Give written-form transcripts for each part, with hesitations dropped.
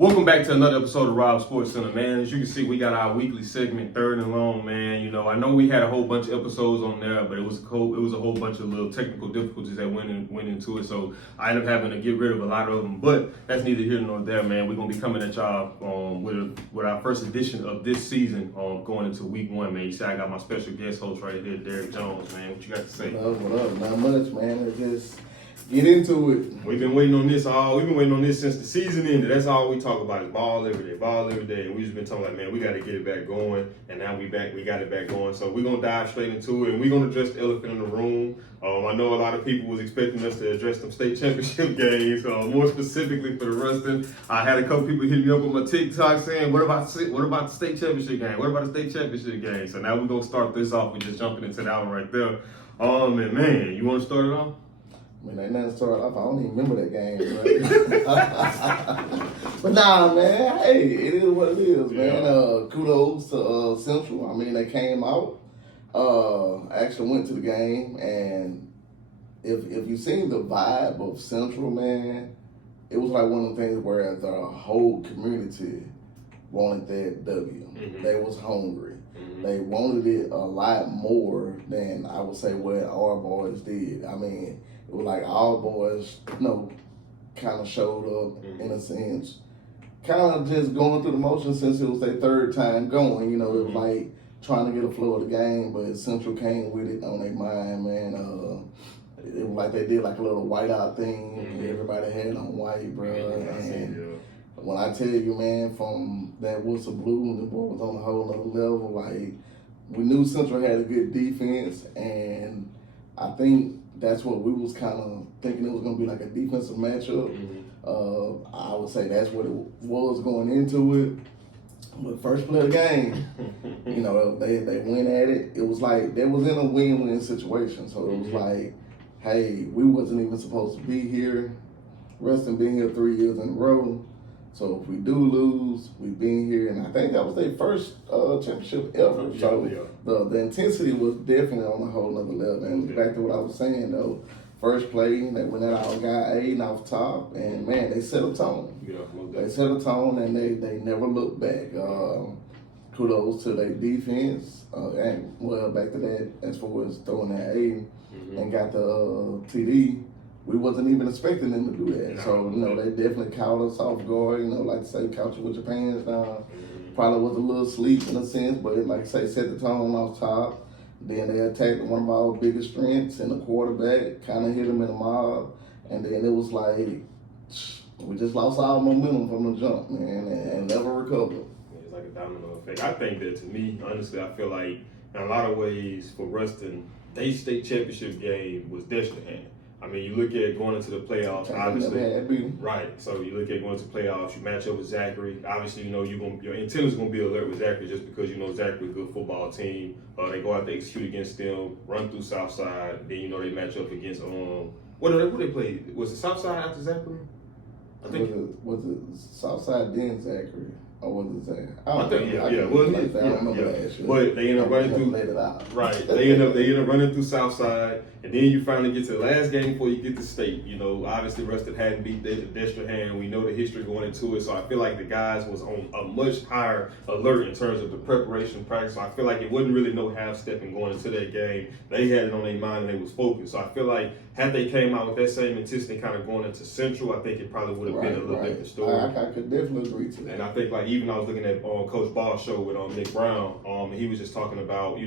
Welcome back to another episode of Rob Sports Center, man. As you can see, we got our weekly segment, Third and Long, man. You know, I know we had a whole bunch of episodes on there, but it was a whole bunch of little technical difficulties that went into it. So I ended up having to get rid of a lot of them. But that's neither here nor there, man. We're gonna be coming at y'all with our first edition of this season, going into week 1, man. You see, I got my special guest host right here, Derek Jones, man. What you got to say? What up? Not much, man. It's just get into it. We've been waiting on this since the season ended. That's all we talk about is ball every day. And we just been talking like, man, we got to get it back going. And now we got it back going. So we're gonna dive straight into it, and we're gonna address the elephant in the room. I know a lot of people was expecting us to address them state championship games. More specifically for the wrestling, I had a couple people hit me up on my TikTok saying, "What about the state championship game? What about the state championship game?" So now we're gonna start this off with just jumping into that one right there. And man, you want to start it off? I mean, ain't nothing started off. I don't even remember that game. Right? But nah, man. Hey, it is what it is, man. Kudos to Central. I mean, they came out. Actually went to the game, and if you seen the vibe of Central, man, it was like one of the things where the whole community wanted that W. Mm-hmm. They was hungry. Mm-hmm. They wanted it a lot more than I would say what our boys did. I mean, it was like our boys, kind of showed up in a sense, kind of just going through the motions since it was their third time going. It was like trying to get a flow of the game, but Central came with it on their mind, man. It was like they did like a little whiteout thing. Mm-hmm. Everybody had on white, bro. And when I tell you, man, from that whistle blew, the boy was on a whole other level. Like, we knew Central had a good defense, and I think that's what we was kind of thinking it was going to be, like a defensive matchup. Mm-hmm. I would say that's what it was going into it. But first play of the game, they went at it. It was like they was in a win-win situation. So it was like, hey, we wasn't even supposed to be here. Wrestling been here 3 years in a row. So if we do lose, we've been here. And I think that was their first championship ever. So the intensity was definitely on a whole nother level. And back to what I was saying, though, first play, they went at our guy Aiden off top, and man, they set a tone. They set a tone, and they never looked back. Kudos to their defense, and back to that, as far as throwing that Aiden and got the TD, we wasn't even expecting them to do that. So they definitely caught us off guard. Like I say, caught you with your pants down. Probably was a little sleep in a sense, but like I say, set the tone off top. Then they attacked one of our biggest strengths in the quarterback, kind of hit him in the mob, and then it was like we just lost our momentum from the jump, man, and never recovered. It's like a domino effect. I think that, to me, honestly, I feel like in a lot of ways for Ruston, their state championship game was Destiny. I mean, you look at going into the playoffs, obviously. Right. So you look at going to playoffs, you match up with Zachary. Obviously, your intent is going to be alert with Zachary just because Zachary a good football team. They go out to execute against them, run through Southside. Then they match up against what they play? Was it Southside after Zachary? I think was it Southside then Zachary? Or was it Zachary? I think I don't remember that shit. But they end up running through. Right. They end up running through Southside, and then you finally get to the last game before you get to state. Obviously Ruston hadn't beat Destrehan. We know the history going into it, so I feel like the guys was on a much higher alert in terms of the preparation practice. So I feel like it wasn't really no half stepping going into that game. They had it on their mind and they was focused. So I feel like had they came out with that same intensity kind of going into Central, I think it probably would have been a little different story. I could definitely agree to that. And I think even I was looking at Coach Ball's show with Nick Brown, he was just talking about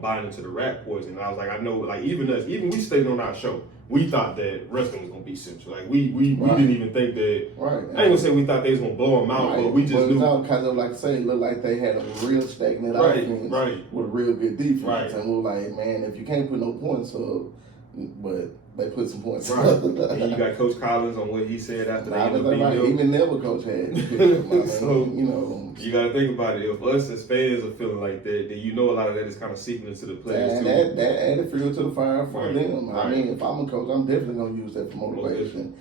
buying into the rat poison. And I was like, I know, like even we stayed on our show, we thought that wrestling was gonna be Central. Like we didn't even think that. Right. I ain't gonna say we thought they was gonna blow them out, but we just knew. Because of, like I say, it looked like they had a real stagnant offense with a real good defense, and we were like, man, if you can't put no points up, but they put some points up. And you got Coach Collins on what he said after they ended up beating even never coach had. So you got to think about it. If us as fans are feeling like that, then a lot of that is kind of seeping into the players and too. That added fuel to the fire for them. I mean, if I'm a coach, I'm definitely gonna use that for motivation.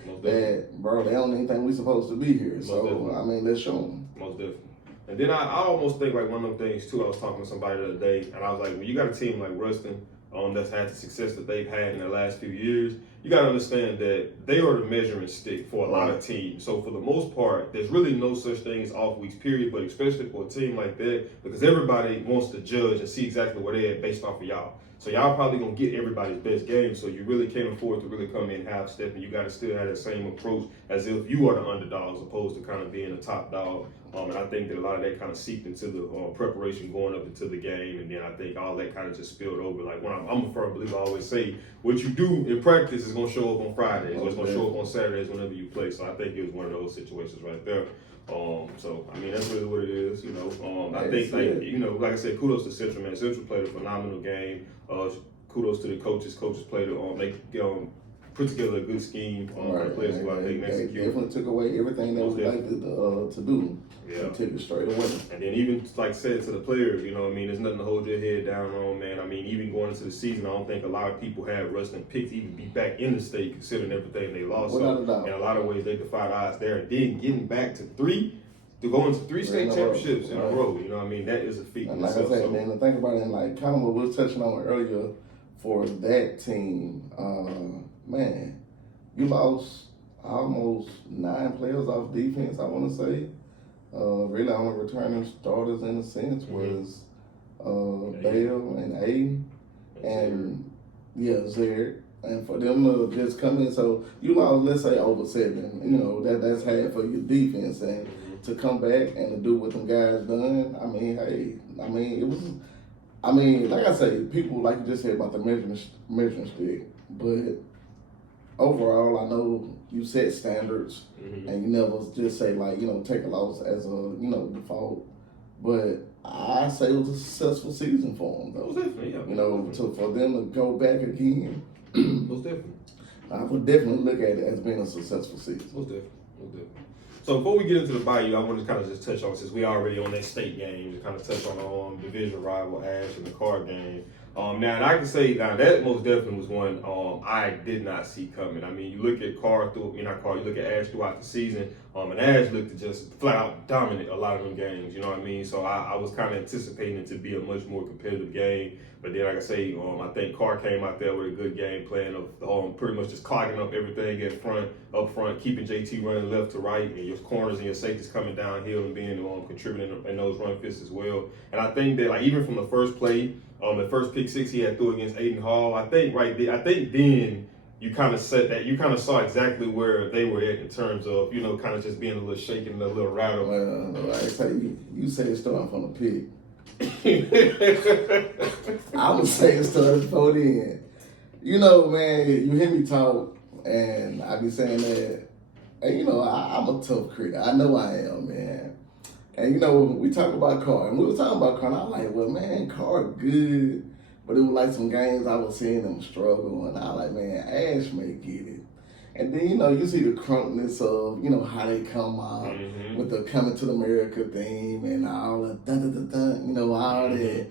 Bro, they don't even think we're supposed to be here. So I mean, let's show them. Most definitely. And then I almost think like one of them things too. I was talking to somebody the other day, and I was like, well, you got a team like Ruston. That's had the success that they've had in the last few years, you got to understand that they are the measuring stick for a lot of teams. So for the most part, there's really no such thing as off weeks, period. But especially for a team like that, because everybody wants to judge and see exactly where they're at based off of y'all. So y'all probably gonna get everybody's best game. So you really can't afford to really come in half step, and you got to still have that same approach as if you are the underdog, as opposed to kind of being a top dog. And I think that a lot of that kind of seeped into the preparation going up into the game, and then I think all that kind of just spilled over. Like when I'm a firm believer, I always say, what you do in practice is gonna show up on Fridays, or it's gonna show up on Saturdays whenever you play. So I think it was one of those situations right there. So I mean that's really what it is, you know. I think like you know, like I said, kudos to Central, man. Central played a phenomenal game. Kudos to the coaches. Coaches played put together a good scheme for the players who I think execute. They definitely took away everything that was expected to do. Yeah, took it straight away. And then even like said to the players, you know what I mean, there's nothing to hold your head down on, man. I mean, even going into the season, I don't think a lot of people had wrestling picked to even be back in the state considering everything they lost. So in a lot of ways they defied odds there. And then getting back to go into three state championships in a row, you know what I mean? That is a feat. And like I said, man, to think about it, and like kind of what we were touching on earlier for that team, man, you lost almost 9 players off defense, I want to say. Really, only returning starters in a sense was Bale and Aiden and Zaire. And for them to just come in, so you lost, let's say, over 7. You know, that's half of your defense. And to come back and to do what them guys done, I mean, hey, I mean, it was, I mean, like I say, people, like you just said about the measuring stick, but overall, I know you set standards and you never just say, like, you know, take a loss as a, you know, default. But I say it was a successful season for them, though. Definitely, yeah. You know, for them to go back again, most definitely. I would definitely look at it as being a successful season. Most definitely. So before we get into the Bayou, I want to kind of just touch on, since we already on that state game, to kind of touch on the division rival Ash and the card game. Now, and I can say that most definitely was one I did not see coming. I mean, you look at you look at Ash throughout the season, and Ash looked to just flat out dominate a lot of them games. You know what I mean? So I was kind of anticipating it to be a much more competitive game. But then, like I say, I think Carr came out there with a good game plan of pretty much just clogging up everything up front, keeping JT running left to right, and your corners and your safeties coming downhill and being contributing in those run fits as well. And I think that, like, even from the first play, the first pick 6 he had threw against Aiden Hall, I think then you kind of saw exactly where they were at in terms of, you know, kind of just being a little shaken, a little rattled. Well, like I say, you say it starting from the pick. I would say it started before then. You know, man, you hear me talk, and I be saying that, and you know, I'm a tough critic. I know I am, man. And you know, we talk about Carr, and we were talking about Carr, and I was like, well, man, Carr good, but it was like some games I was seeing them struggle, and I was like, man, Ash may get it. And then, you know, you see the crunkness of, you know, how they come out with the Coming to America theme and all the dun-dun-dun-dun, you know, all that.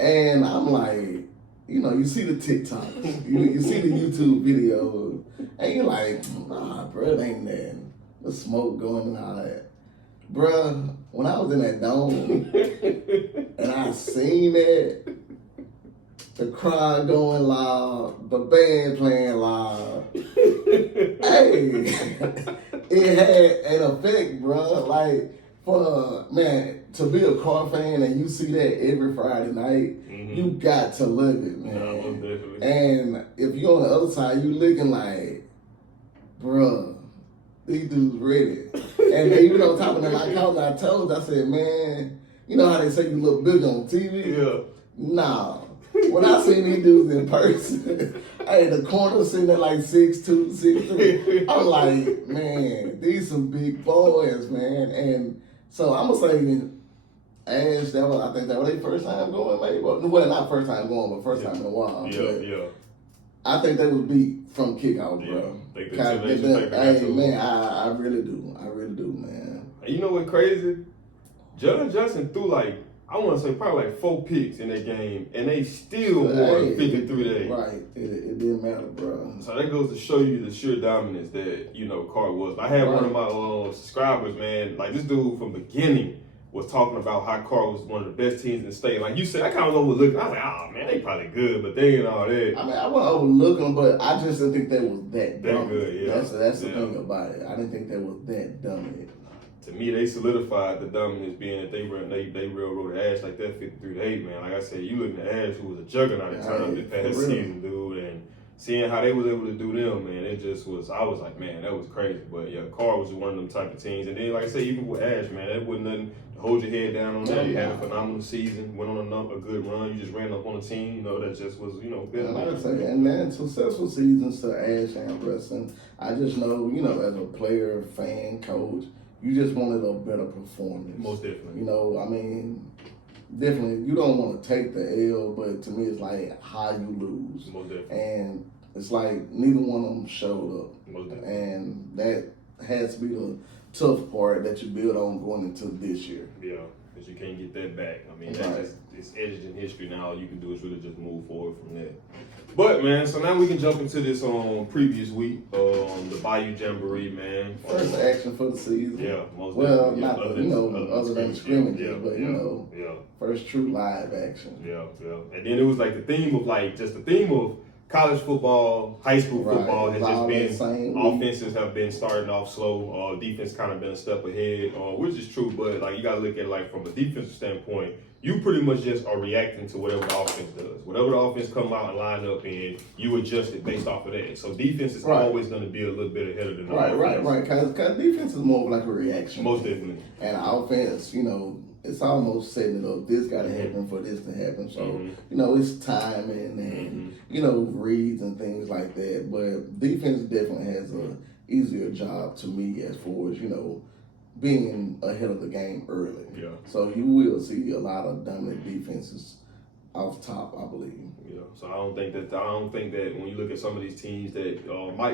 And I'm like, you know, you see the TikToks, you see the YouTube videos, and you're like, nah, bro, it ain't that. The smoke going and all that. Bruh, when I was in that dome and I seen that, the crowd going loud, the band playing loud. Hey, it had an effect, bro. Like, man, to be a Carr fan and you see that every Friday night, you got to love it, man. Definitely. And if you're on the other side, you looking like, bruh, these dudes ready. And even on top of that, like I told you, I said, man, you know how they say you look big on TV? Yeah. Nah. When I seen these dudes in person, hey, the corner sitting at like 6'2", 6'3". I'm like, man, these some big boys, man. And so I'm gonna say, Ash, I think that was their first time going, maybe. Well, not first time going, but first time in a while. Yeah. I think they was beat from kickoff, bro. Hey, man, I really do, man. You know what crazy? Judge Justin threw I want to say probably 4 picks in that game, and they still won 53 days. Right, it didn't matter, bro. So that goes to show you the sheer dominance that, you know, Carr was. I had one of my subscribers, man, like this dude from beginning was talking about how Carr was one of the best teams in the state. Like you said, I kind of overlooked. I was like, oh man, they probably good, but they ain't all that. I mean, I wasn't overlooking them, but I just didn't think they was that dominant. Good, yeah. That's the thing about it. I didn't think they was that dominant. To me, they solidified the dominance being that they railroaded Ash like that 53-8, man. Like I said, you looking at Ash, who was a juggernaut at times this past season, dude, and seeing how they was able to do them, man, it just was. I was like, man, that was crazy. But yeah, Carr was one of them type of teams, and then like I said, even with Ash, man, that wasn't nothing to hold your head down on that. You had a phenomenal season, went on a good run. You just ran up on a team, you know, that just was, you know, good. Like I say, and then successful seasons to Ash and wrestling. I just know, you know, as a player, fan, coach, you just wanted a better performance. Most definitely. You know, I mean, definitely, you don't want to take the L, but to me, it's like how you lose. Most definitely. And it's like neither one of them showed up. Most definitely. And that has to be the tough part that you build on going into this year. Yeah, because you can't get that back. I mean, that's just, it's edged in history now. All you can do is really just move forward from there. But, man, so now we can jump into this previous week, the Bayou Jamboree, man. First action for the season. Yeah, most well, definitely. not other than scrimmages, but you know, first true live action. Yeah. And then it was like the theme of college football, high school football has just been, offenses have been starting off slow, defense kind of been a step ahead, which is true, but like you gotta look at it like from a defensive standpoint, you pretty much just are reacting to whatever the offense does. Whatever the offense come out and line up in, you adjust it based off of that. So defense is always going to be a little bit ahead of the offense. Right. Because defense is more of like a reaction. Most definitely. And offense, you know, it's almost setting it up. This got to happen for this to happen. So, you know, it's timing and, you know, reads and things like that. But defense definitely has a easier job to me as far as, you know, being ahead of the game early. Yeah. So you will see a lot of dominant defenses off top, I believe. Yeah. So I don't think that when you look at some of these teams that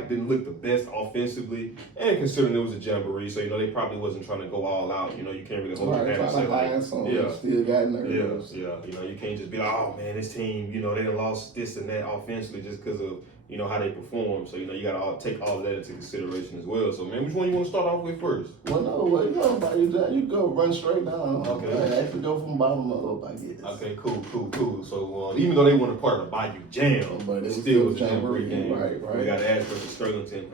didn't look the best offensively, and considering it was a jamboree, so you know they probably wasn't trying to go all out. You know, you can't really hold your hand and say like, still got nerves. Yeah. You know, you can't just be like, oh man, this team, you know, they done lost this and that offensively just because of, you know, how they perform. So, you know, you got to take all of that into consideration as well. So, man, which one you want to start off with first? Well, no, you go run straight down. Okay. Actually go from bottom up, I guess. Okay, cool. So, even though they weren't a part of the Bayou Jam, but it still was a jamboree game. Right. We got Ash versus Sterlington.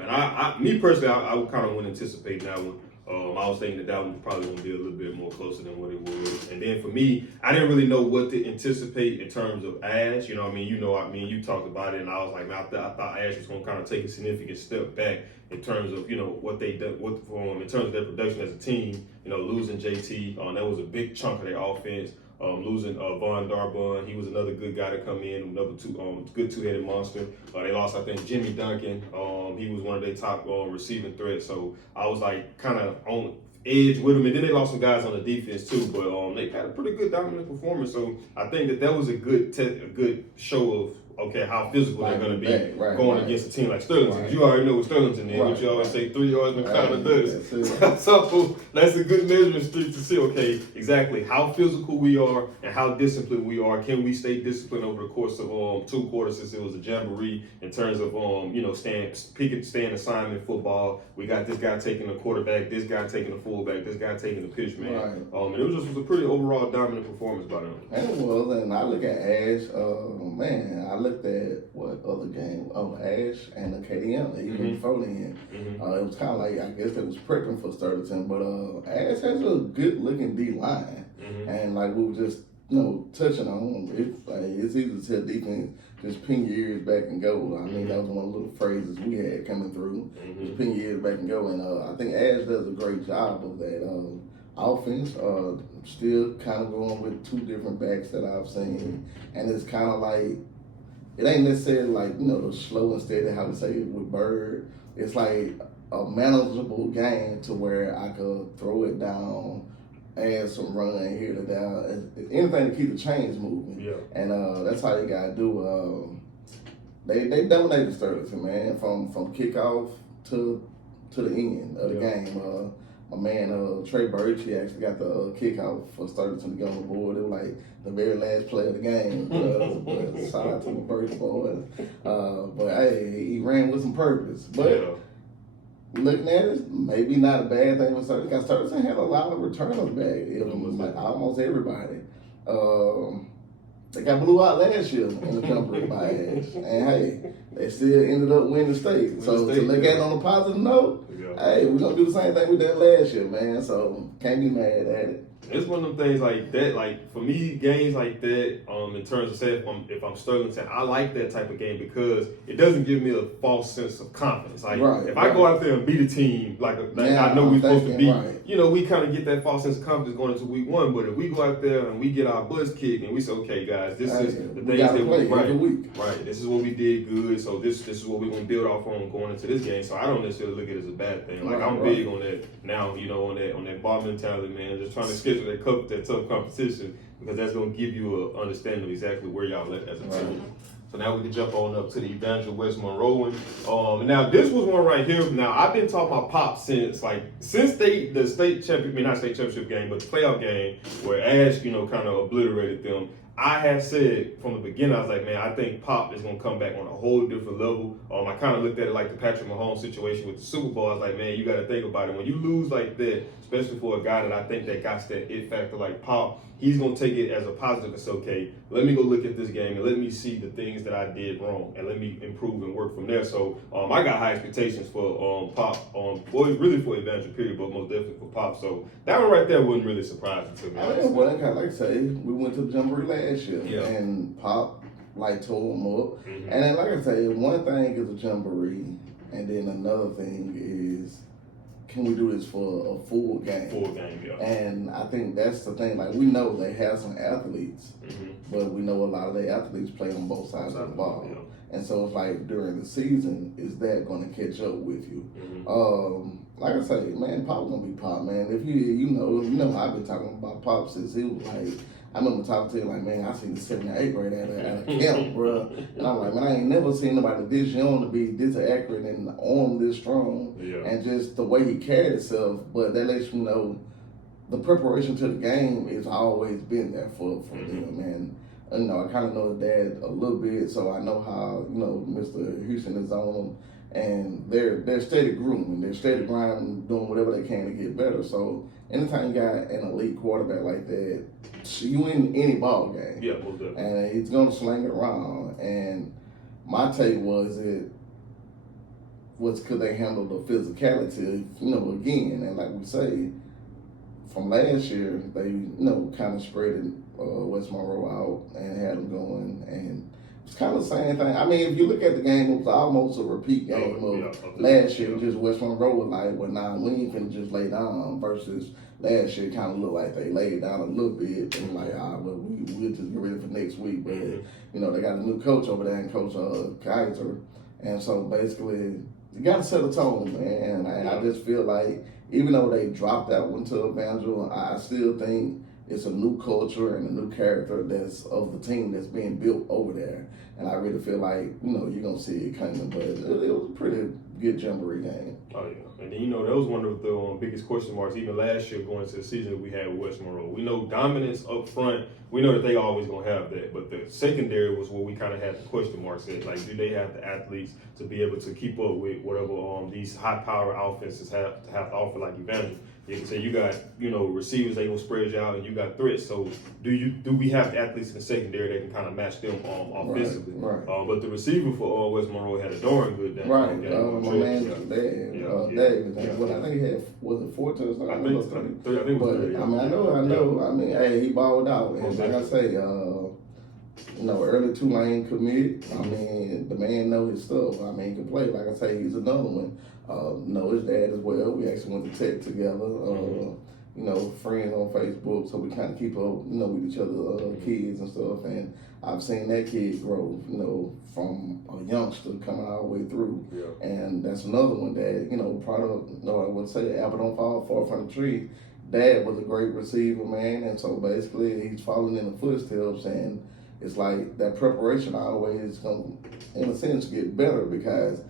And me personally, I kind of wouldn't anticipate that one. I was thinking that one was probably going to be a little bit more closer than what it was. And then for me, I didn't really know what to anticipate in terms of Ash. You know what I mean? You talked about it, and I was like, man, I thought Ash was going to kind of take a significant step back in terms of, you know, what they did, in terms of their production as a team. You know, losing JT, that was a big chunk of their offense. Losing Von Darbon, he was another good guy to come in, another good two-headed monster. They lost, I think, Jimmy Duncan. He was one of their top receiving threats. So I was like kind of on edge with him. And then they lost some guys on the defense too, but they had a pretty good dominant performance. So I think that was a good show of how physical they're going to be going against a team like Sterlington. Because you already know what Sterlington is. What you always say, 3 yards and kind of does. So that's a good measuring stick to see, exactly how physical we are and how disciplined we are. Can we stay disciplined over the course of 2 quarters since it was a jamboree in terms of, staying assignment football. We got this guy taking the quarterback, this guy taking the fullback, this guy taking the pitch man. And it was a pretty overall dominant performance by them. And it was, and I look at Ash, I looked at what other game? Ash and the KDM, even before then. It was kind of like, I guess they was prepping for Sterlington, but Ash has a good looking D line. And like we were just, touching on, it's easy to tell defense, just pin your ears back and go. I mean, that was one of the little phrases we had coming through. Just pin your ears back and go. And I think Ash does a great job of that. Offense, still kind of going with 2 different backs that I've seen. And it's kind of like, it ain't necessarily like, the slow and steady, how we say it with Bird. It's like a manageable game to where I could throw it down, add some run here to there, anything to keep the chains moving. Yeah. And that's how you gotta do. They dominated Sterlington, man, from kickoff to the end of the game. My man Trey Birch, he actually got the kickoff for Sterlington to get on the board. It was like the very last play of the game. But shout out to the Birch boys. But hey, he ran with some purpose. But looking at it, maybe not a bad thing for Sturgis, because Sturgis had a lot of returners back. It was like almost everybody. They got blew out last year in the jumper by Ash. And hey, they still ended up winning the state. So to look at it on a positive note, hey, we're gonna do the same thing we did last year, man. So can't be mad at it. It's one of them things like that. Like for me, games like that, in terms of say if I'm Sterling, I like that type of game because it doesn't give me a false sense of confidence. Like if I go out there and beat a team like I know we're supposed to beat, we kind of get that false sense of confidence going into week one. But if we go out there and we get our butts kicked and we say, okay, guys, this is the things that we right. This is what we did good. So this is what we're gonna build off on going into this game. So I don't necessarily look at it as a bad thing. Like I'm big on that now. On that ball mentality, man. Just trying to schedule that tough competition because that's going to give you an understanding of exactly where y'all at as a team. So now we can jump on up to the Evangel West Monroe one. Now this was one right here. Now I've been talking about Pop since the state championship, not state championship game, but the playoff game where Ash, kind of obliterated them. I have said from the beginning, I was like, man, I think Pop is going to come back on a whole different level. I kind of looked at it like the Patrick Mahomes situation with the Super Bowl. I was like, man, you got to think about it. When you lose like that, especially for a guy that I think that got that it factor like Pop, he's going to take it as a positive. It's okay. Let me go look at this game and let me see the things that I did wrong and let me improve and work from there. So I got high expectations for Pop, really for Evangel period, but most definitely for Pop. So that one right there wasn't really surprising to me. Well, kind of like I say, we went to the Jamboree last year and Pop tore him up. Mm-hmm. And then like I say, one thing is a Jamboree, and then another thing is, can we do this for a full game? Full game, yeah. And I think that's the thing. Like, we know they have some athletes, but we know a lot of the athletes play on both sides of the ball. Yeah. And so it's like during the season, is that going to catch up with you? Like I say, man, Pop's going to be Pop, man. If you know, I've been talking about Pop since he was like, I remember talking to him like, man, I seen the 7th or 8th grade at a camp, bro. And I'm like, man, I ain't never seen nobody this young to be this accurate and arm this strong. Yeah. And just the way he carried himself. But that lets you know the preparation to the game has always been there for them. And, I kind of know his dad a little bit, so I know how, Mr. Houston is on them. And they're steady grooming, they're steady grinding, doing whatever they can to get better. So anytime you got an elite quarterback like that, you win any ball game. Yeah, we'll do. And he's gonna sling it around. And my take was could they handle the physicality, again. And like we say, from last year, they, kind of spread West Monroe out and had them going, and it's kind of the same thing. I mean, if you look at the game, it was almost a repeat game of last year. Just West Monroe was like, well, nah, we ain't finna just lay down, versus last year kind of looked like they laid down a little bit and like, we'll just get ready for next week. But, they got a new coach over there, and Coach Kaiser. And so basically, you got to set a tone, man. And I just feel like even though they dropped that one to Evangel, I still think it's a new culture and a new character that's of the team that's being built over there. And I really feel like, you're going to see it coming. But it was a pretty good Jamboree game. Oh, yeah. And then, that was one of the biggest question marks even last year going into the season that we had with West Monroe. We know dominance up front. We know that they always going to have that. But the secondary was where we kind of had the question marks in. Like, do they have the athletes to be able to keep up with whatever these high-power offenses have to offer, like Evangel? You can say you got, receivers, they gonna spread you out, and you got threats. So do we have athletes in the secondary that can kind of match them offensively? Right. But the receiver for West Monroe had a darn good game. Right. My man, Dave. Well, I think he had, was it 4 touchdowns? I think it was 3. I mean, I know. I mean, hey, he balled out. And like I say, early Tulane commit. I mean, the man know his stuff. I mean, he can play. Like I say, he's another one. Know his dad as well. We actually went to Tech together. Friends on Facebook, so we kind of keep up, with each other, kids and stuff. And I've seen that kid grow, from a youngster coming all the way through. Yeah. And that's another one that, I would say apple don't fall far from the tree. Dad was a great receiver, man, and so basically he's following in the footsteps, and it's like that preparation always going to, in a sense, get better because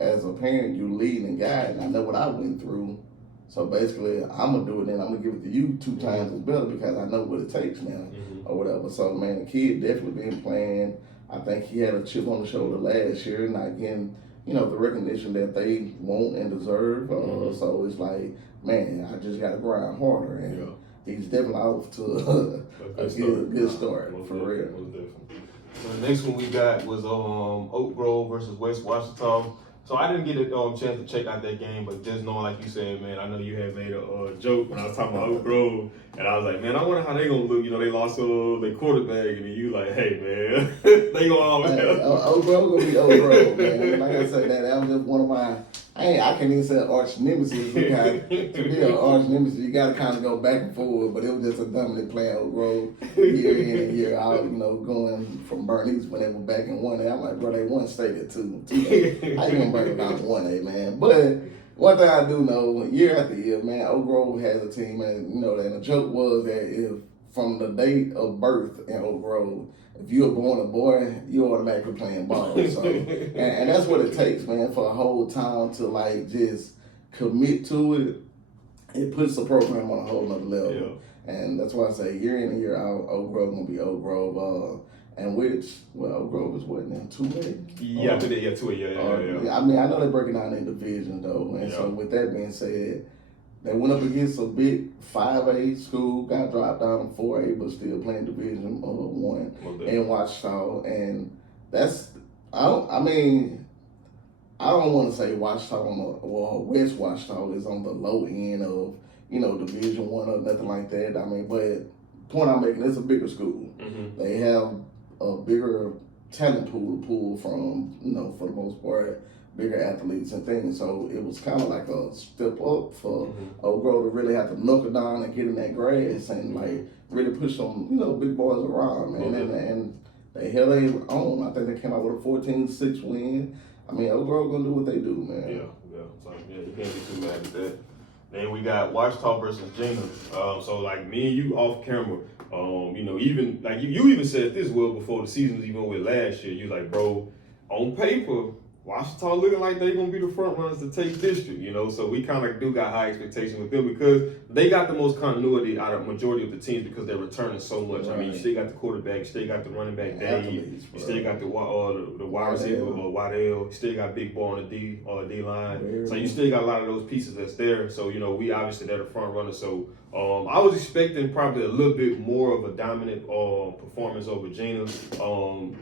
as a parent, you lead and guide, and I know what I went through. So basically, I'm going to do it, and I'm going to give it to you 2 times as better because I know what it takes now or whatever. So, man, the kid definitely been playing. I think he had a chip on the shoulder last year, not getting the recognition that they want and deserve. So it's like, man, I just got to grind harder, and he's definitely off to a good start for real. Most definitely. So the next one we got was Oak Grove versus West Washita. So I didn't get a chance to check out that game, but just knowing, like you said, man, I know you had made a joke when I was talking about Oak Grove, and I was like, man, I wonder how they gonna look. They lost their quarterback, and then you like, hey, man, they gonna always have. Oak Grove gonna be Oak Grove, man. Like I said, that was just one of my. I can't even say arch nemesis. To be an arch nemesis, you got to kind of go back and forward. But it was just a dominant playing Oak Grove year in and year out. Going from Bernice when they were back in 1A. I'm like, bro, they won state at 2A. How you gonna bring it down to 1A, man? But one thing I do know, year after year, man, Oak Grove has a team, and and the joke was that if from the date of birth in Oak Grove, if you were born a boy, you automatically playing ball. So, and that's what it takes, man, for a whole town to like just commit to it. It puts the program on a whole nother level. Yeah. And that's why I say year in and year out, Oak Grove gonna be Oak Grove. And Oak Grove is what now, 2A? Yeah, 2A, yeah. I mean, I know they're breaking down in divisions though, and so with that being said, they went up against a big 5A school, got dropped down to 4A, but still playing Division 1 in Washita. And that's, I don't want to say Washita West Washita is on the low end of, Division 1 or nothing like that. I mean, but point I'm making, it's a bigger school. Mm-hmm. They have a bigger talent pool to pull from, for the most part, bigger athletes and things. So it was kind of like a step up for Oak Grove to really have to knuckle down and get in that grass and like really push some, big boys around, man. And they held their own. I think they came out with a 14-6 win. I mean, Oak Grove gonna do what they do, man. Yeah. So you can't be too mad at that. Then we got Washita versus Gina. So like me and you off camera, even like you even said this well before the season was even with last year. You was like, bro, on paper, Washita looking like they're going to be the front runners to take district, So we kind of do got high expectations with them because they got the most continuity out of majority of the teams because they're returning so much. Right. I mean, you still got the quarterback, you still got the running back, Dave, you still got the wide receiver, Waddell, you still got Big Boy on the D line. So you still got a lot of those pieces that's there. So, we obviously they're the front runners. So I was expecting probably a little bit more of a dominant performance over Gina.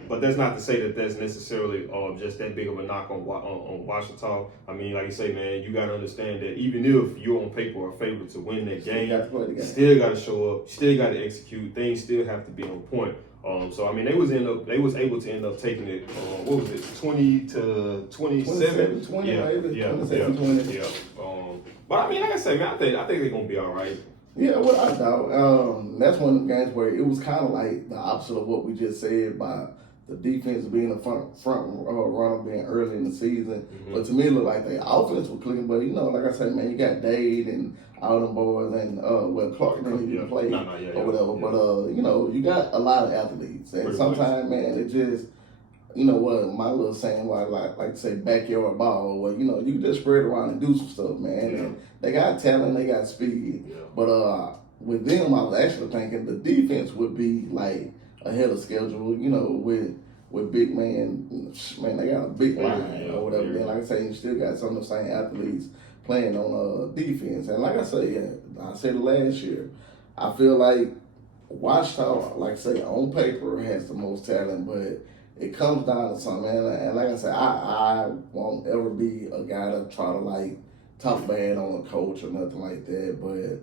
But that's not to say that that's necessarily just that big of a knock on Washita. I mean, like you say, man, you got to understand that even if you're on paper a favorite to win that game, you still got to show up, still got to execute. Things still have to be on point. So I mean, they was able to end up taking it. What was it, 20-27? 20, yeah. But I mean, like I say, man, I think they're gonna be all right. Yeah, without doubt. That's one of the games where it was kind of like the opposite of what we just said by the defense being the front runner being early in the season. Mm-hmm. But to me, it looked like the offense was clicking. But, like I said, man, you got Dade and all them boys and, Clark didn't even play or whatever. Yeah. But, you got a lot of athletes. And sometimes, man, it just, what my little saying was like to say backyard ball, where, you just spread around and do some stuff, man. Yeah. And they got talent, they got speed. Yeah. But with them, I was actually thinking the defense would be like ahead of schedule, with big man, they got a big line or whatever. Then, like I say, you still got some of the same athletes playing on defense. And like I said last year, I feel like Washita, like I say, on paper has the most talent, but it comes down to something. And like I said, I won't ever be a guy to try to like talk bad on a coach or nothing like that, but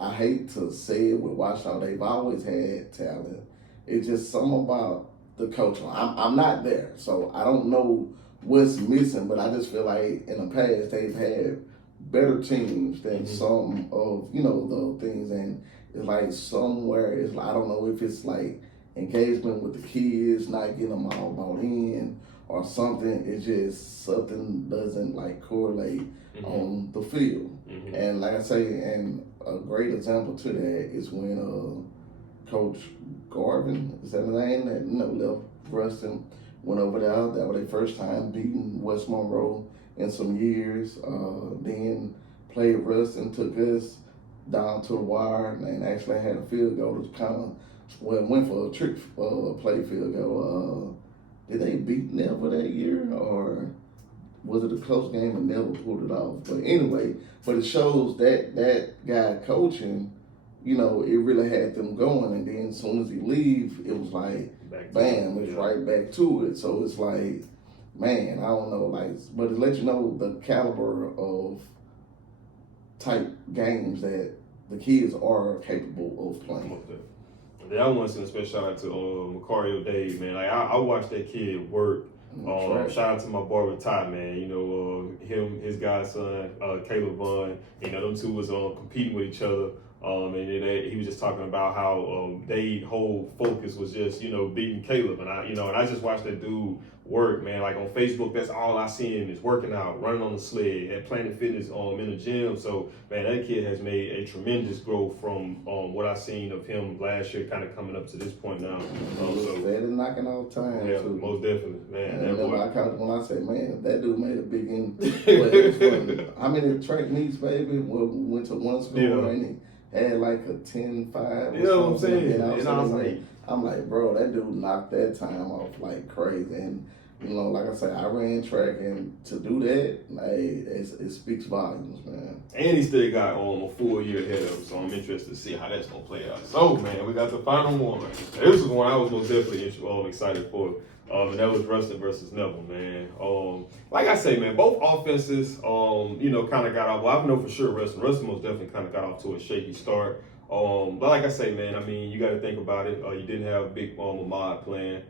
I hate to say it with Washita, they've always had talent. It's just something about the coaching. I'm not there, so I don't know what's missing, but I just feel like in the past they've had better teams than some of, the things. And it's like somewhere, it's like, I don't know if it's like engagement with the kids, not getting them all bought in or something. It's just something doesn't like correlate on the field. Mm-hmm. And like I say, and a great example to that is when Coach Garvin, is that his name, that left Ruston, went over there. That was their first time beating West Monroe in some years. Then played Ruston, took us down to the wire, and actually had a field goal to kind of went for a trick play field goal. did they beat Never that year, or was it a close game and Never pulled it off? But anyway, but it shows that guy coaching, you know, it really had them going. And then as soon as he leave, it was like, bam, it's right back to it. So it's like, man, I don't know, like, but it lets you know the caliber of type games that the kids are capable of playing. Yeah, I want to send a special shout out to Macario Dave, man. Like I watched that kid work. Shout out to my boy Ty, man. You know, him, his godson, Caleb Vaughn. You know, them two was competing with each other. And then he was just talking about how their whole focus was just, you know, beating Caleb. And I just watched that dude work, man. Like on Facebook, that's all I see him is working out, running on the sled, at Planet Fitness in the gym. So, man, that kid has made a tremendous growth from what I've seen of him last year, kind of coming up to this point now. So they're knocking off time. Yeah, too. Most definitely, man. And that boy. when I say, man, that dude made a big impact. It was funny. How many track meets, baby? Well, we went to one school and he had like a 10-5. You know what I'm saying? And I was like, I'm like, bro, that dude knocked that time off like crazy. And, you know, like I said, I ran track, and to do that, hey, it speaks volumes, man. And he still got a full year ahead of him, so I'm interested to see how that's going to play out. So, man, we got the final one. This is one I was most definitely excited for. And that was Rustin versus Neville, man. Like I say, man, both offenses, you know, kind of got off. Well, I know for sure Rustin most definitely kind of got off to a shaky start. But like I say, man, I mean, you got to think about it. You didn't have Big Ahmad playing.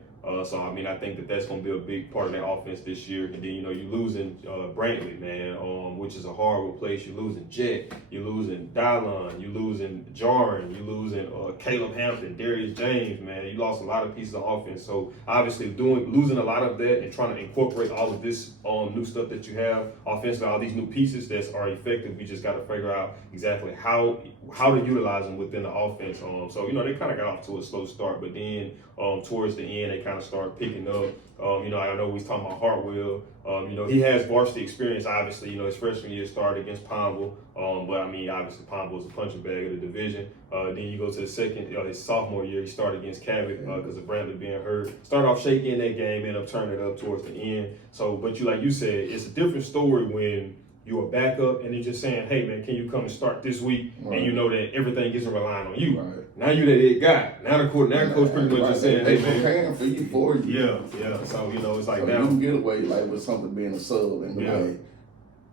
So, I mean, I think that's going to be a big part of that offense this year. And then, you know, you're losing Brantley, man, which is a horrible place. You're losing Jet. You're losing Dylon. You're losing Jaron. You're losing Caleb Hampton, Darius James, man. You lost a lot of pieces of offense. So, obviously, losing a lot of that and trying to incorporate all of this new stuff that you have offensively, all these new pieces that are effective, we just got to figure out exactly how to utilize them within the offense. So, you know, they kind of got off to a slow start, but then towards the end, they kind of started picking up. You know, I know we was talking about Hartwell. You know, he has varsity experience, obviously. You know, his freshman year started against Pineville. But, I mean, obviously, Pineville was a punching bag of the division. Then you go to the second, his sophomore year, he started against Cabot because of Brantley being hurt. Started off shaky in that game, ended up turning it up towards the end. So, but like you said, it's a different story when you're a backup and they're just saying, hey, man, can you come and start this week? Right. And you know that everything isn't relying on you. Right. Now you're that guy. Now the coach pretty much just saying, hey, man. They're preparing for you. Yeah. So, you know, it's like so now. You can get away like with something being a sub and be like,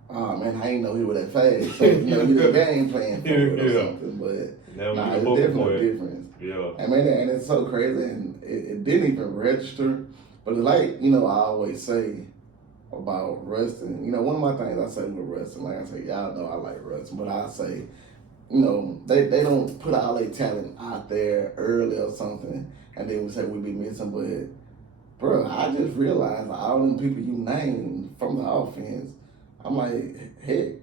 oh, man, I ain't know he was that fast. So, you know, you're the game plan for it or something. But, nah, it's definitely a difference. Yeah. I mean, and it's so crazy. And it didn't even register. But like, you know, I always say, about Rustin, you know, one of my things I say with Rustin, like I say, y'all know I like Rustin, but I say, you know, they don't put all their talent out there early or something, and then we say we be missing, but, bro, I just realized all them people you named from the offense, I'm like, heck,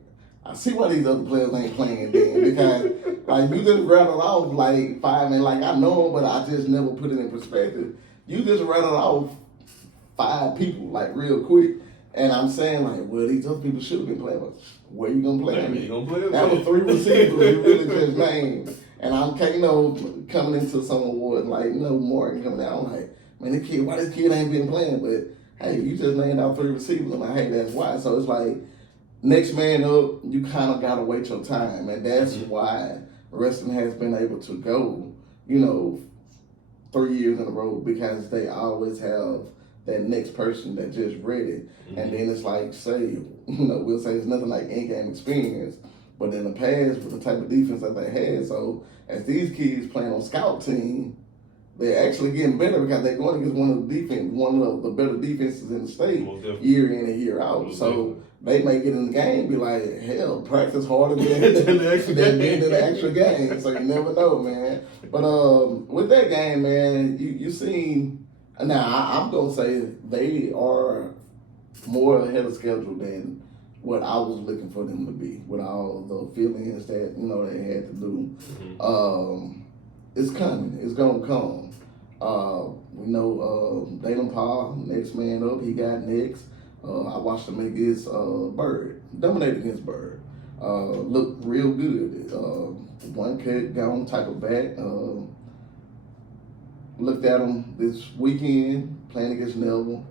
I see why these other players ain't playing then, because, like, you just rattled off, like, 5, and, like, I know them, but I just never put it in perspective. You just rattled off 5 people, like, real quick. And I'm saying, like, well, these other people should have been playing. Where you going to play them? That was 3 receivers you really just named. And I'm, you know, coming into some award, like, you know, Morgan coming out, I'm like, man, why this kid ain't been playing? But, hey, you just named out 3 receivers. I'm like, hey, that's why. So it's like, next man up, you kind of got to wait your time. And that's why Rustin has been able to go, you know, 3 years in a row, because they always have that next person that just ready. And then it's like, say, you know, we'll say it's nothing like in-game experience, but in the past with the type of defense that they had, so as these kids playing on scout team, they're actually getting better because they're going against one of the better defenses in the state year in and year out. So they may get in the game, be like, hell, practice harder than the actual game. So you never know, man. But with that game, man, you seen. Now, I'm going to say they are more ahead of schedule than what I was looking for them to be, with all the feelings that, you know, they had to do. It's coming. It's going to come. We know Dalen Paul, next man up, he got next. I watched him against Bird, dominate against Bird. Looked real good. One cut, gone type of back. looked at him this weekend playing against Neville.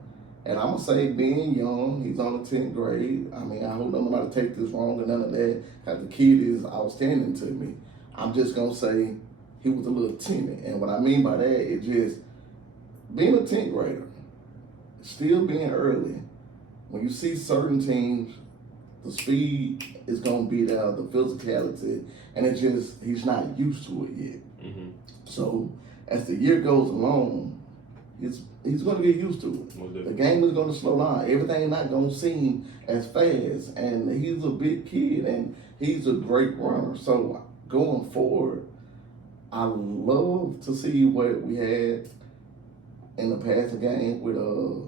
And I'm going to say, being young, he's on the 10th grade. I mean, I hope nobody take this wrong or none of that, because the kid is outstanding to me. I'm just going to say he was a little timid. And what I mean by that is just being a 10th grader, still being early. When you see certain teams, the speed is going to be there, the physicality, and it just, he's not used to it yet. Mm-hmm. So as the year goes along, he's going to get used to it. The game is going to slow down. Everything not going to seem as fast. And he's a big kid, and he's a great runner. So going forward, I love to see what we had in the passing game with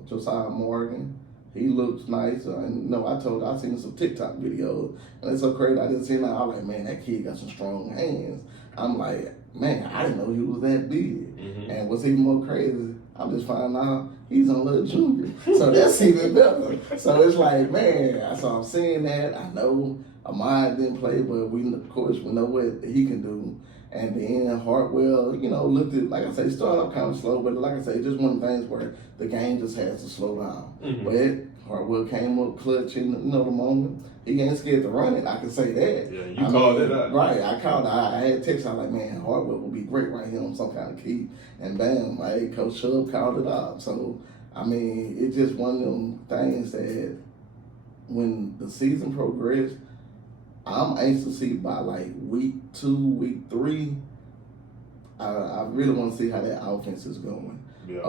Josiah Morgan. He looks nice. And I seen some TikTok videos, and it's so crazy. I just seen that. I was like, man, that kid got some strong hands. I'm like, man, I didn't know he was that big. Mm-hmm. And what's even more crazy, I'm just finding out he's a little junior. So that's even better. So it's like, man, so I'm seeing that. I know Ahmad didn't play, but of course, we know what he can do. And then Hartwell, looked at, like I say, started off kind of slow, but like I say, just one of the things where the game just has to slow down. Mm-hmm. But Hartwell came up clutch in the moment. He ain't scared to run it, I can say that. Yeah, you called it out. Right, I called it. I had text, I was like, man, Hartwell will be great right here on some kind of key. And bam, Coach Shub called it out. So, I mean, it's just one of them things that when the season progressed, I'm anxious to see by like week 2, week 3. I really want to see how that offense is going. Yeah.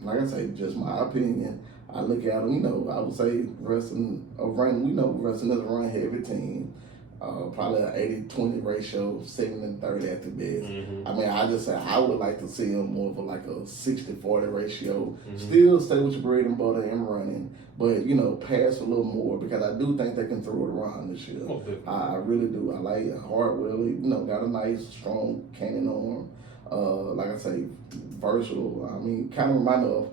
Like I say, just my opinion. I look at them, I would say wrestling is a run-heavy team. Probably an 80-20 ratio, 70-30 at the best. Mm-hmm. I mean, I just say I would like to see them more of a 60-40 ratio. Mm-hmm. Still stay with your bread and butter and running, but pass a little more, because I do think they can throw it around this year. Oh, I really do. I like Hartwell. Got a nice, strong cannon arm. Like I say, versatile. I mean, kind of remind me of,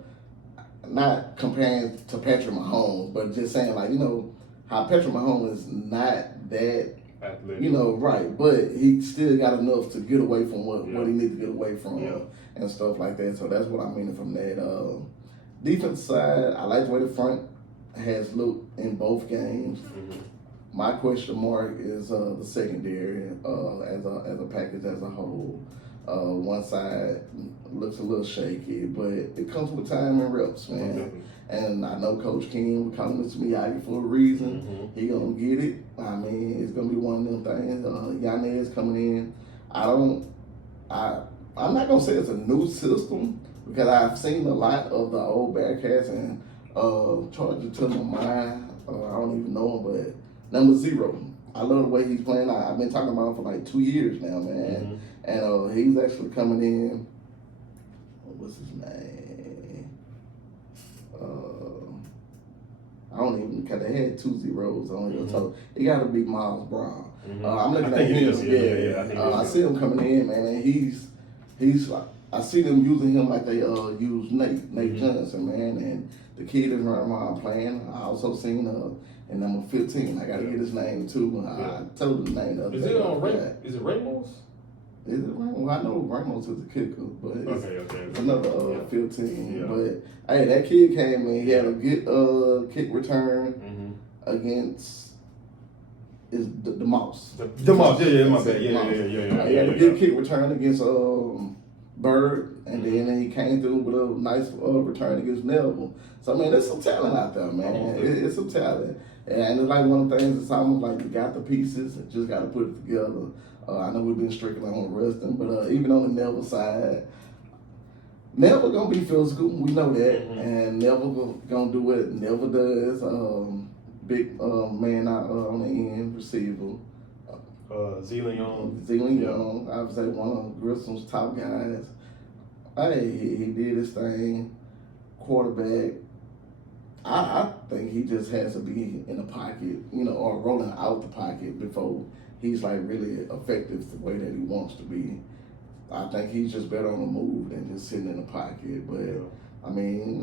not comparing to Patrick Mahomes, but just saying how Patrick Mahomes is not that athletic, right, but he still got enough to get away from what he needs to get away from, and stuff like that. So that's what I'm meaning from that. Defense side, I like the way the front has looked in both games. Mm-hmm. My question mark is the secondary as a package as a whole. One side looks a little shaky, but it comes with time and reps, man. Mm-hmm. And I know Coach King, we call him Mr. Miyagi for a reason. Mm-hmm. He gonna get it. I mean, it's gonna be one of them things. Yanez coming in. I'm not gonna say it's a new system, because I've seen a lot of the old Bearcats, and charged to my mind. I don't even know him, but number 0. I love the way he's playing. I've been talking about him for 2 years now, man. Mm-hmm. And he's actually coming in. What's his name? I don't even, because they had 2 zeros on it. Mm-hmm. So it got to be Miles Brown. Mm-hmm. I'm looking at him. I see him coming in, man, and he's like, I see them using him like they use Nate mm-hmm. Johnson, man, and the kid is running around playing. I also seen in number 15. I got to get his name too. I told the name the other day. Is it Ramos? Is it Ramos? Well, I know Ramos is a kicker, but it's another 15. Yeah. But hey, that kid came in. He had a good kick return against the Mouse. The Mouse, my bad. He had a good kick return against Bird, and then he came through with a nice return against Neville. So, man, there's some talent out there, man. It's some talent. And it's like one of the things, it's almost like you got the pieces, just got to put it together. I know we've been strictly on wrestling, but even on the Neville side, Neville going to be physical. We know that. Mm-hmm. And Neville going to do what Neville does. Big man out on the end, receiver. Zealand Young, I would say one of Grissom's top guys. Hey, he did his thing. Quarterback, I think he just has to be in the pocket, or rolling out the pocket before he's really effective the way that he wants to be. I think he's just better on the move than just sitting in the pocket. But I mean,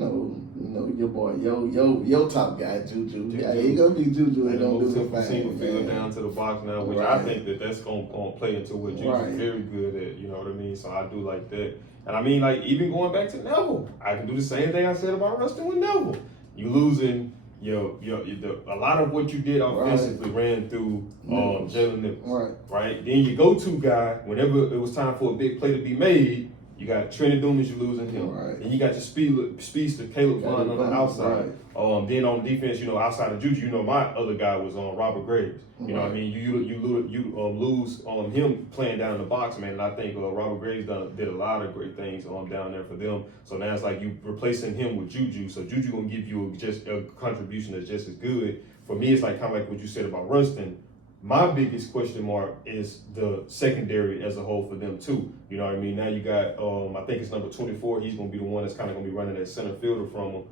you know, your boy, your top guy, Juju. Yeah, he gonna be Juju and gonna do the from single thing, field man. down to the box now, which I think that's gonna play into what Juju's very good at. You know what I mean? So I do like that. And I mean, like even going back to Neville, I can do the same thing I said about Rustin with Neville. You losing a lot of what you did offensively ran through Jalen Nichols. Right. Then your go-to guy, whenever it was time for a big play to be made, you got Trent Dumas, you're losing him. Right. Then you got your speedster Caleb Bond on the outside. Then on defense, you know, outside of Juju, you know, my other guy was on Robert Graves. You know what I mean? You lose him playing down in the box, man. And I think Robert Graves did a lot of great things down there for them. So now it's like you replacing him with Juju. So Juju gonna give you just a contribution that's just as good. For me, it's like kind of like what you said about Rustin. My biggest question mark is the secondary as a whole for them too. You know what I mean? Now you got, I think it's number 24. He's gonna be the one that's kind of gonna be running that center fielder from him.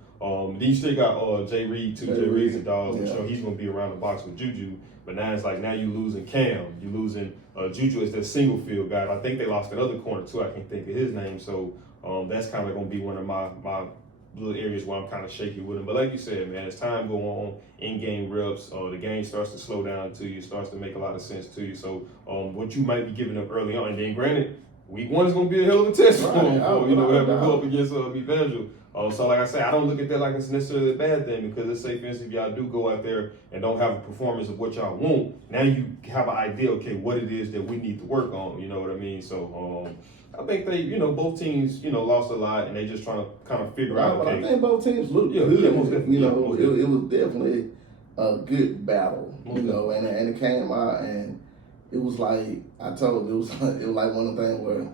Then you still got Jay Reed too. Jay Reed's a dog. Yeah. So he's gonna be around the box with Juju. But now it's like now you losing Cam, you losing Juju as that single field guy. I think they lost that other corner too. I can't think of his name. So that's kind of gonna be one of my little areas where I'm kind of shaky with him. But like you said, man, as time go on, in-game reps, the game starts to slow down to you, starts to make a lot of sense to you. So what you might be giving up early on, and then granted, week one is going to be a hell of a test for him, having to go up against Evangel. So like I say, I don't look at that like it's necessarily a bad thing, because let's say, for instance, if y'all do go out there and don't have a performance of what y'all want, now you have an idea, okay, what it is that we need to work on, you know what I mean? So I think they, both teams, lost a lot, and they just trying to kind of figure out. But I think both teams looked good. Yeah, most definitely. It was definitely a good battle, and it came out, and it was like I told you, it was like one of the things where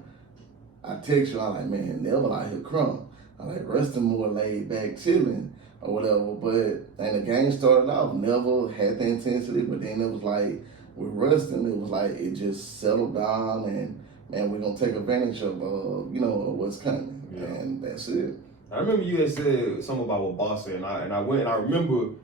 I text you, I'm like, man, Neville out here crumb. I like Rustin more laid back, chilling or whatever. And the game started off, Neville had the intensity, but then it was like with Rustin, it was like it just settled down and we're gonna take advantage of what's coming, and that's it. I remember you had said something about what Ball said, and I went and I remember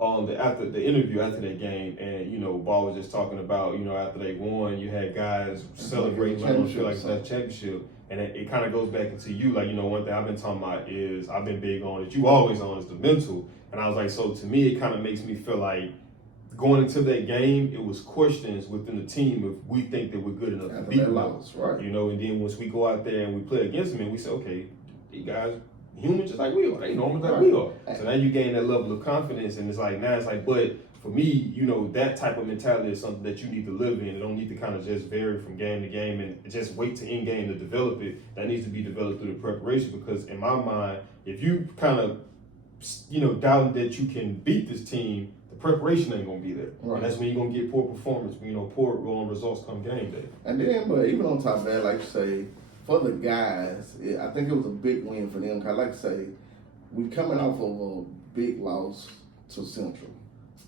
after the interview after that game, and Ball was just talking about after they won, you had guys celebrating like don't feel like it's that championship, and it kind of goes back into you like one thing I've been talking about is I've been big on it. You always on is the mental, and I was like, so to me it kind of makes me feel like, going into that game, it was questions within the team if we think that we're good enough to beat them. Right. And then once we go out there and we play against them, and we say, okay, these guys human just like we are. They normal like we are. So now you gain that level of confidence, and it's like but for me, that type of mentality is something that you need to live in. You don't need to kind of just vary from game to game and just wait to in game to develop it. That needs to be developed through the preparation, because in my mind, if you kind of doubting that you can beat this team, preparation ain't gonna be there. Right. And that's when you're gonna get poor performance, poor results come game day. And then, but even on top of that, like you say, for the guys, I think it was a big win for them. Cause like I say, we coming off of a big loss to Central.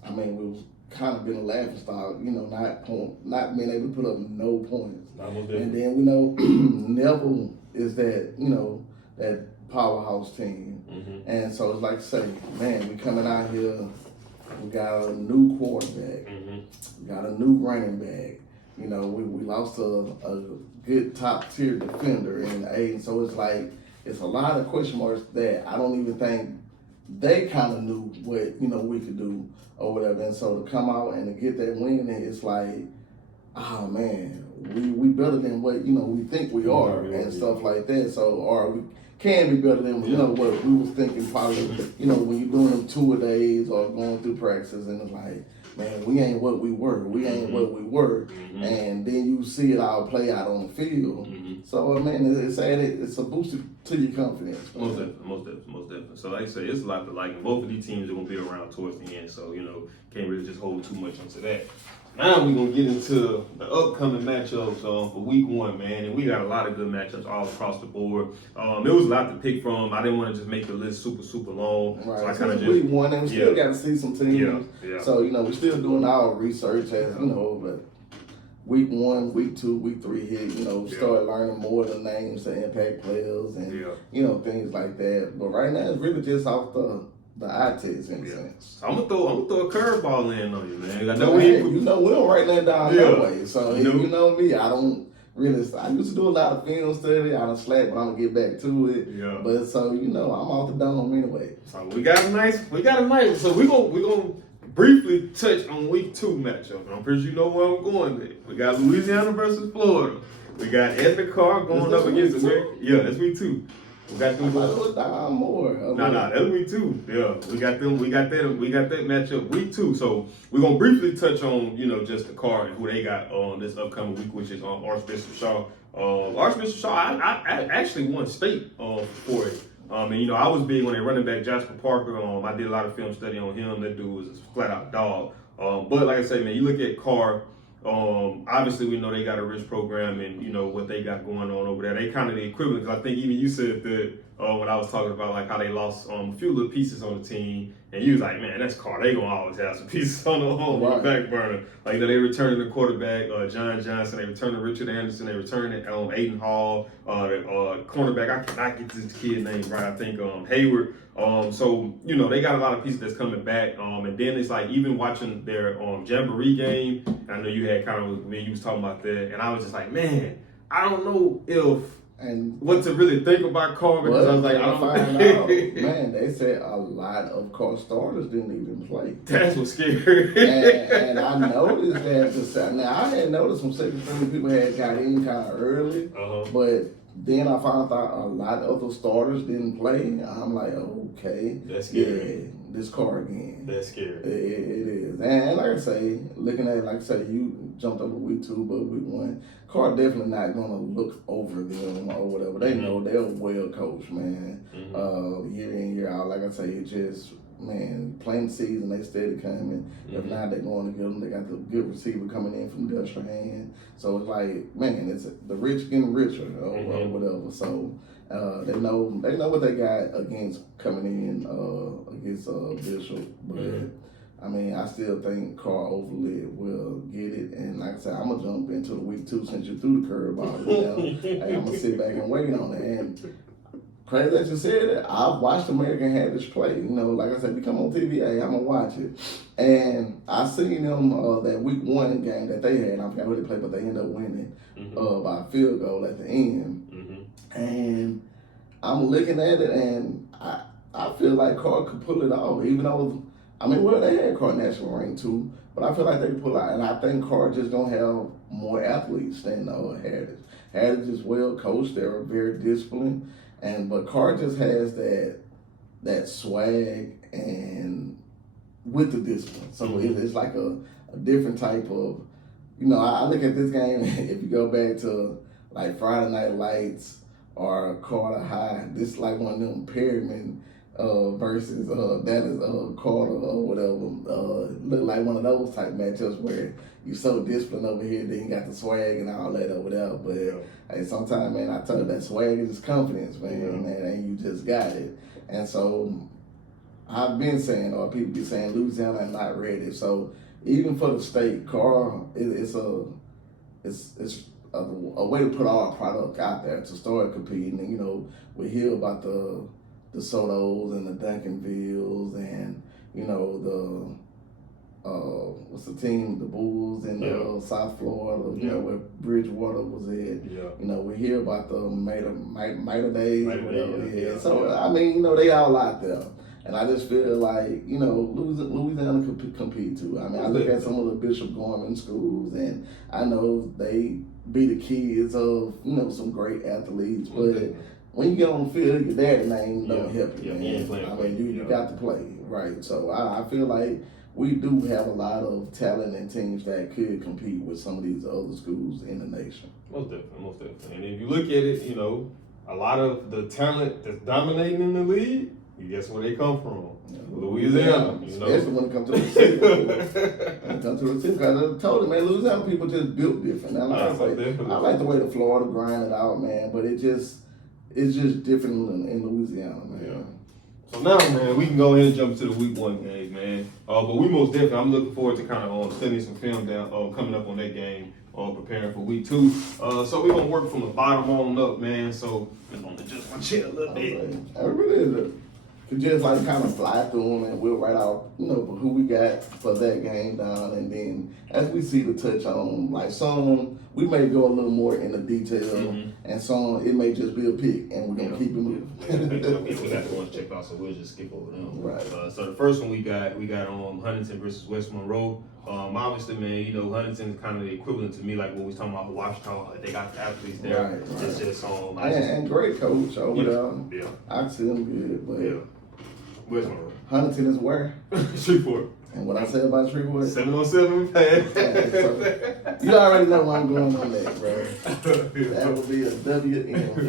I mean, we was kind of been a laughing stock, not being able to put up no points. And then we know Neville is that, that powerhouse team. Mm-hmm. And so it's like say, man, we coming out here. We got a new quarterback. Mm-hmm. We got a new running back. We lost a good top tier defender in the A, and so it's like it's a lot of question marks that I don't even think they kind of knew what we could do or whatever. And so to come out and to get that win, it's like, oh man, we better than what we think we are and stuff like that. So or we can be better than what we was thinking probably when you're doing them 2 a days or going through practices, and it's like, man, we ain't what we were. Mm-hmm. And then you see it all play out on the field. Mm-hmm. So man, it's a boost to your confidence. Most definitely. So like I say, it's a lot to like, and both of these teams are gonna be around towards the end. So can't really just hold too much into that. Now we're going to get into the upcoming matchups for week 1, man. And we got a lot of good matchups all across the board. There was a lot to pick from. I didn't want to just make the list super, super long. Right. So I kind of just... week 1, and we still got to see some teams. Yeah. So, we're still doing our research as, but week 1, week 2, week 3 hit, start learning more of the names, the impact players, and, things like that. But right now, it's really just off the eye test in a sense. So I'm gonna throw a curveball in on you, man. I know we don't write that down that way. So you know me, I don't really. I used to do a lot of film study out of Slack, but I'm gonna get back to it. Yeah. But so I'm off the dome anyway. So we got a nice. So we gonna briefly touch on week 2 matchup. I'm pretty sure you know where I'm going with. We got Louisiana versus Florida. We got Edna Carr going up against America. Yeah, that's week 2. We got them. More. No, that's week 2. Yeah, we got them. We got that matchup week 2. So we're gonna briefly touch on just the card and who they got on this upcoming week, which is Archbishop Shaw. Archbishop Shaw, I actually won state for it. And I was big on their running back Jasper Parker. I did a lot of film study on him. That dude was a flat out dog. But like I say, man, you look at Carr. Obviously, we know they got a rich program and what they got going on over there. They kind of the equivalent. Cause I think even you said that when I was talking about like how they lost a few little pieces on the team, and you was like, man, that's Carr. They gonna always have some pieces on the back burner. Like they returning the quarterback John Johnson, they returning Richard Anderson, they returning Aiden Hall, the cornerback. I cannot get this kid name right. I think Hayward. So they got a lot of pieces that's coming back. And then it's like even watching their Jamboree game. I know you had kind of when you was talking about that, and I was just like, man, I don't know what to really think about Carr because I was like, I don't find out. Man, they said a lot of Carr starters didn't even play. That's what's scary. and I noticed that. Now I had noticed some second string people had got in kind of early, but then I found out a lot of other starters didn't play. I'm like, okay, that's scary. Yeah, this Carr again. That's scary. It is. And like I say, looking at it, like I say, you jumped over week 2, but week 1, Carr definitely not going to look over them or whatever. They know they're well coached, man. Year in, year out. Like I say, it just, man, playing the season, they steady coming. If not, they're going to get them. They got the good receiver coming in from Dusher Hand. So it's like, man, it's the rich getting richer or whatever. So they know what they got against coming in against Bishop. But I mean, I still think Carr overly will get it. And like I said, I'm gonna jump into the week 2 since you threw the curveball. Hey, I'm gonna sit back and wait on it. And crazy that you said it, I've watched American Heritage play. Like I said, we come on TV, hey, I'm gonna watch it. And I seen them that week 1 game that they had. I forgot who they played, but they ended up winning by a field goal at the end. And I'm looking at it, and I feel like Carr could pull it off, even though they had Carr national rank too, but I feel like they could pull out. And I think Carr just gonna have more athletes than Heritage. Heritage is well coached; they're very disciplined. But Carr just has that swag and with the discipline. So it's like a different type of, I look at this game, if you go back to like Friday Night Lights or Carter High, this is like one of them Perryman versus that is Carter or whatever. Look like one of those type matchups where you so disciplined over here, then you got the swag and all that over there. But hey, sometimes, man, I tell you that swag is confidence, man, and you just got it. And so I've been saying, or people be saying, Louisiana is not ready. So even for the state, Carr, it's a way to put our product out there to start competing. And we hear about the Sotos and the Duncanvilles and what's the team, the Bulls in South Florida, where Bridgewater was at. We hear about the Mater Days or whatever. So I mean, they all out there. And I just feel like, Louisiana could compete too. I mean, I look at some of the Bishop Gorman schools, and I know they be the kids of, some great athletes. But when you get on the field, your daddy name don't help you, man. You got to play, right? So I feel like we do have a lot of talent and teams that could compete with some of these other schools in the nation. Most definitely. And if you look at it, a lot of the talent that's dominating in the league, you guess where they come from? Louisiana. Especially when it comes to the receiver. Because I told you, man, Louisiana people just built different. Now, I like the way the Florida grind it out, man, but it's just different in Louisiana, man. So now, man, we can go ahead and jump to the week 1 game, man. But we most definitely, I'm looking forward to kind of sending some film down, coming up on that game, preparing for week 2. So we're going to work from the bottom on up, man. So I'm going to adjust my chair a little bit. I really is. could just like kind of fly through them, and we'll write out, who we got for that game down, and then as we see the touch on, like some we may go a little more into detail, and some it may just be a pick, and we're gonna keep it moving. We got the ones checked out, so we'll just skip over them. Right. So the first one we got Huntington versus West Monroe. Obviously, man, Huntington's kind of the equivalent to me, like what we was talking about Washington. They got the athletes there. Right. It's just and great coach over there. Yeah. I see them good, but West Monroe. Huntington is where? Shreveport. And what I said about Shreveport? 7-on-7 pass. So, you already know where I'm going on that, bro. That will be a WM for me.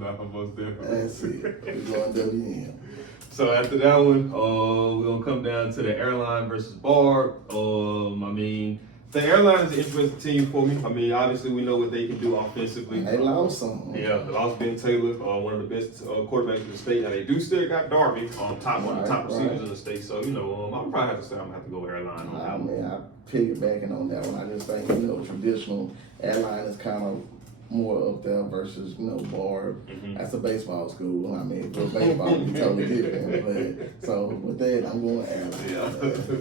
Nah, most definitely. That's it. We're going WM. So after that one, we're gonna come down to the Airline versus Barb. The Airline is an interesting team for me. Obviously we know what they can do offensively. They lost some. Yeah, they lost Ben Taylor, one of the best quarterbacks in the state. Now they do still got Darby, one of the top receivers in the state. So I'll probably have to say I'm gonna have to go with Airline on that one. I piggybacking on that one. I just think traditional Airline is kind of more up there versus Barb. That's a baseball school. For baseball it'd be totally different. But so with that, I'm going Airline. Yeah.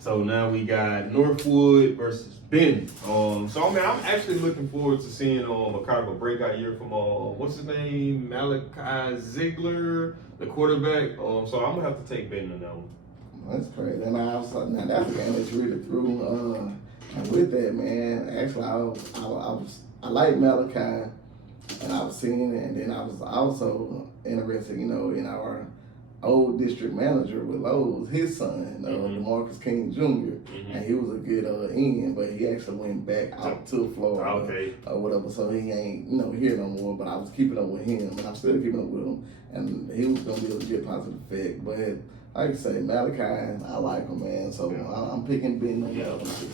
So now we got Northwood versus Benton. I'm actually looking forward to seeing a kind of a breakout year from what's his name, Malachi Ziegler, the quarterback. So I'm gonna have to take Benton on that one. That's crazy. And that's a game that you really threw. And with that, man, actually I like Malachi, and I was seeing it, and then I was also interested, in our old district manager with Lowe's, his son, DeMarcus King Jr., and he was a good end, but he actually went back out to Florida or whatever, so he ain't, here no more, but I was keeping up with him, and I'm still keeping up with him, and he was going to be a legit positive effect, but like I say, Malachi, I like him, man, so I'm picking Ben on that one too.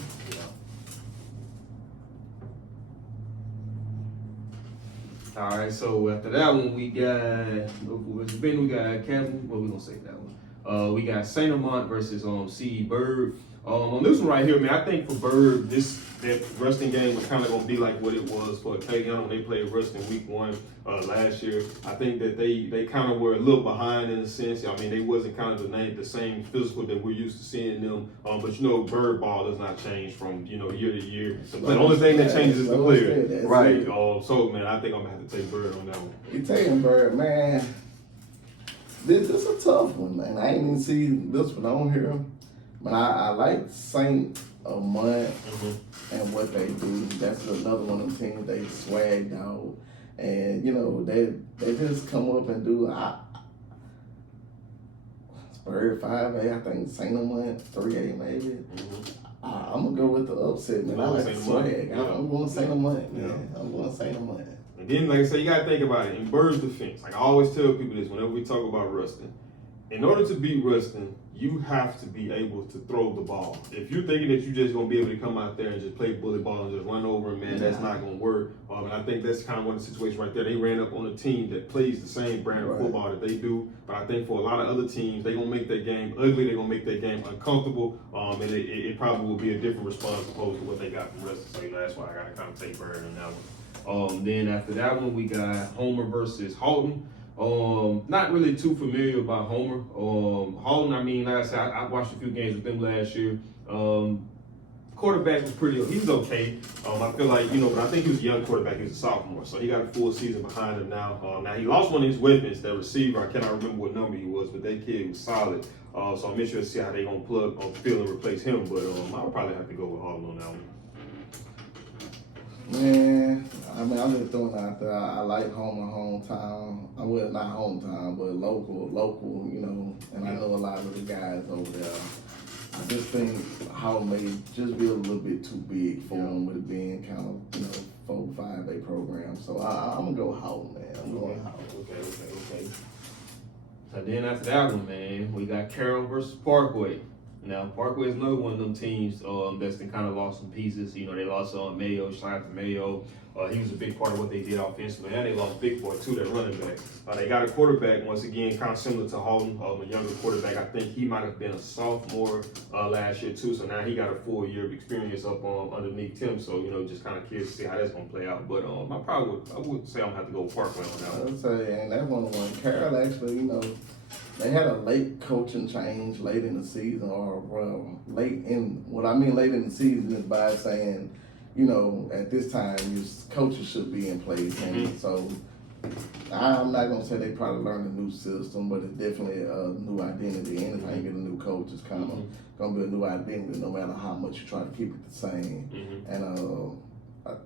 All right, so after that one, we got Kevin. What we gonna say that one? We got Saint Amant versus C.E. Bird. On this one right here, man, I think for Bird, that Ruston game was kind of gonna be like what it was for Acadiana when they played Ruston week 1 last year. I think that they kind of were a little behind in a sense. They wasn't kind of the same physical that we're used to seeing them. But Bird ball does not change from year to year. The only thing that changes is the player. Right. So man, I think I'm gonna have to take Bird on that one. You taking Bird, man. This is a tough one, man. I ain't even see this one on here. But I like Saint Amant and what they do. That's another one of them teams they swagged out. And, they just come up and do Bird 5A, I think Saint Amant 3A maybe. I'm going to go with the upset, man. I like the swag. I'm going Saint Amant, man. I'm going Saint Amant. And then, like I say, you got to think about it. In Bird's defense, like I always tell people this whenever we talk about Ruston, in order to beat Ruston, you have to be able to throw the ball. If you're thinking that you're just going to be able to come out there and just play bully ball and just run over him, man, that's not going to work. And I think that's kind of one of the situations right there. They ran up on a team that plays the same brand of football that they do. But I think for a lot of other teams, they're going to make that game ugly. They're going to make that game uncomfortable. And it probably will be a different response opposed to what they got from Ruston. So that's why I got to kind of take Bird on that one. Then after that one, we got Homer versus Halton. Not really too familiar about Homer. Halton, like I said, I watched a few games with them last year. Quarterback was he was okay. I feel like, but I think he was a young quarterback. He was a sophomore, so he got a full season behind him now. Now he lost one of his weapons, that receiver. I cannot remember what number he was, but that kid was solid. So I'm interested to see how they gonna plug on the field and replace him. But I'll probably have to go with Halton on that one. Man, I'm just throwing out there. I like hometown. Well, not hometown, but local, and I know a lot of the guys over there. I just think Howell may just be a little bit too big for him with it being kind of, 4-5A program. So I'm going to go Howell, man. I'm going Howell. Okay. So then after that one, man, we got Carroll versus Parkway. Now, Parkway is another one of them teams that's kind of lost some pieces. You know, they lost Mayo, shout out to Mayo. He was a big part of what they did offensively. And they lost Big Boy, too, their running back. They got a quarterback, once again, kind of similar to Holden, a younger quarterback. I think he might have been a sophomore last year, too. So now he got a full year of experience up underneath Tim. So, you know, just kind of curious to see how that's going to play out. But I would say I'm going to have to go with Parkway on that one. I would say, and that one, Carroll actually, you know, they had a late coaching change late in the season, or late in the season is by saying, you know, at this time, your coaches should be in place. And so I'm not going to say they probably learned a new system, but it's definitely a new identity. Anytime you get a new coach, it's kind of going to be a new identity no matter how much you try to keep it the same. And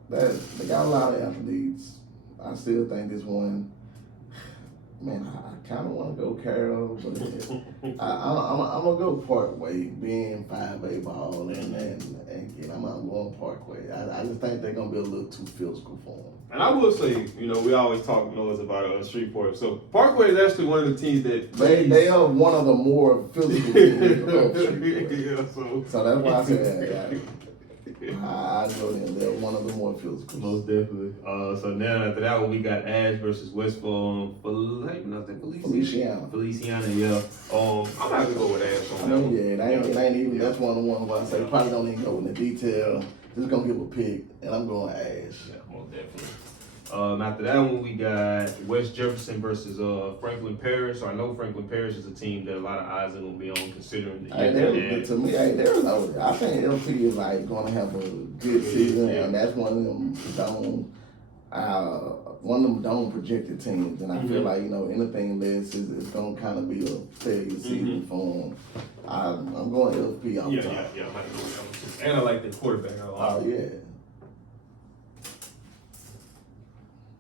they got a lot of athletes. I still think this one, man, I kind of want to go Carroll, but I'm going to go Parkway, being 5A ball, and I'm going Parkway. I just think they're going to be a little too physical for them. And I will say, you know, we always talk noise about Shreveport. So Parkway is actually one of the teams that they are one of the more physical teams of Shreveport. Yeah, so that's why I said that. I go there. They're one of the more physical. Most definitely. So now after that one, we got Ash versus Feliciana. Feliciana, yeah. I'm not gonna go with Ash on that one. Yeah, it ain't even. That's one of the ones where I say probably don't even go into detail. Just gonna give a pick, and I'm going Ash. Yeah, most definitely. After that one, we got West Jefferson versus Franklin Parish. So I know Franklin Parish is a team that a lot of eyes are going to be on, considering the to me, I think LP is like going to have a good season, and that's one of them don't projected teams. And I feel like, you know, anything less is going to kind of be a failure season for them. I'm going LP off top. Yeah. And I like the quarterback a lot. Oh, yeah.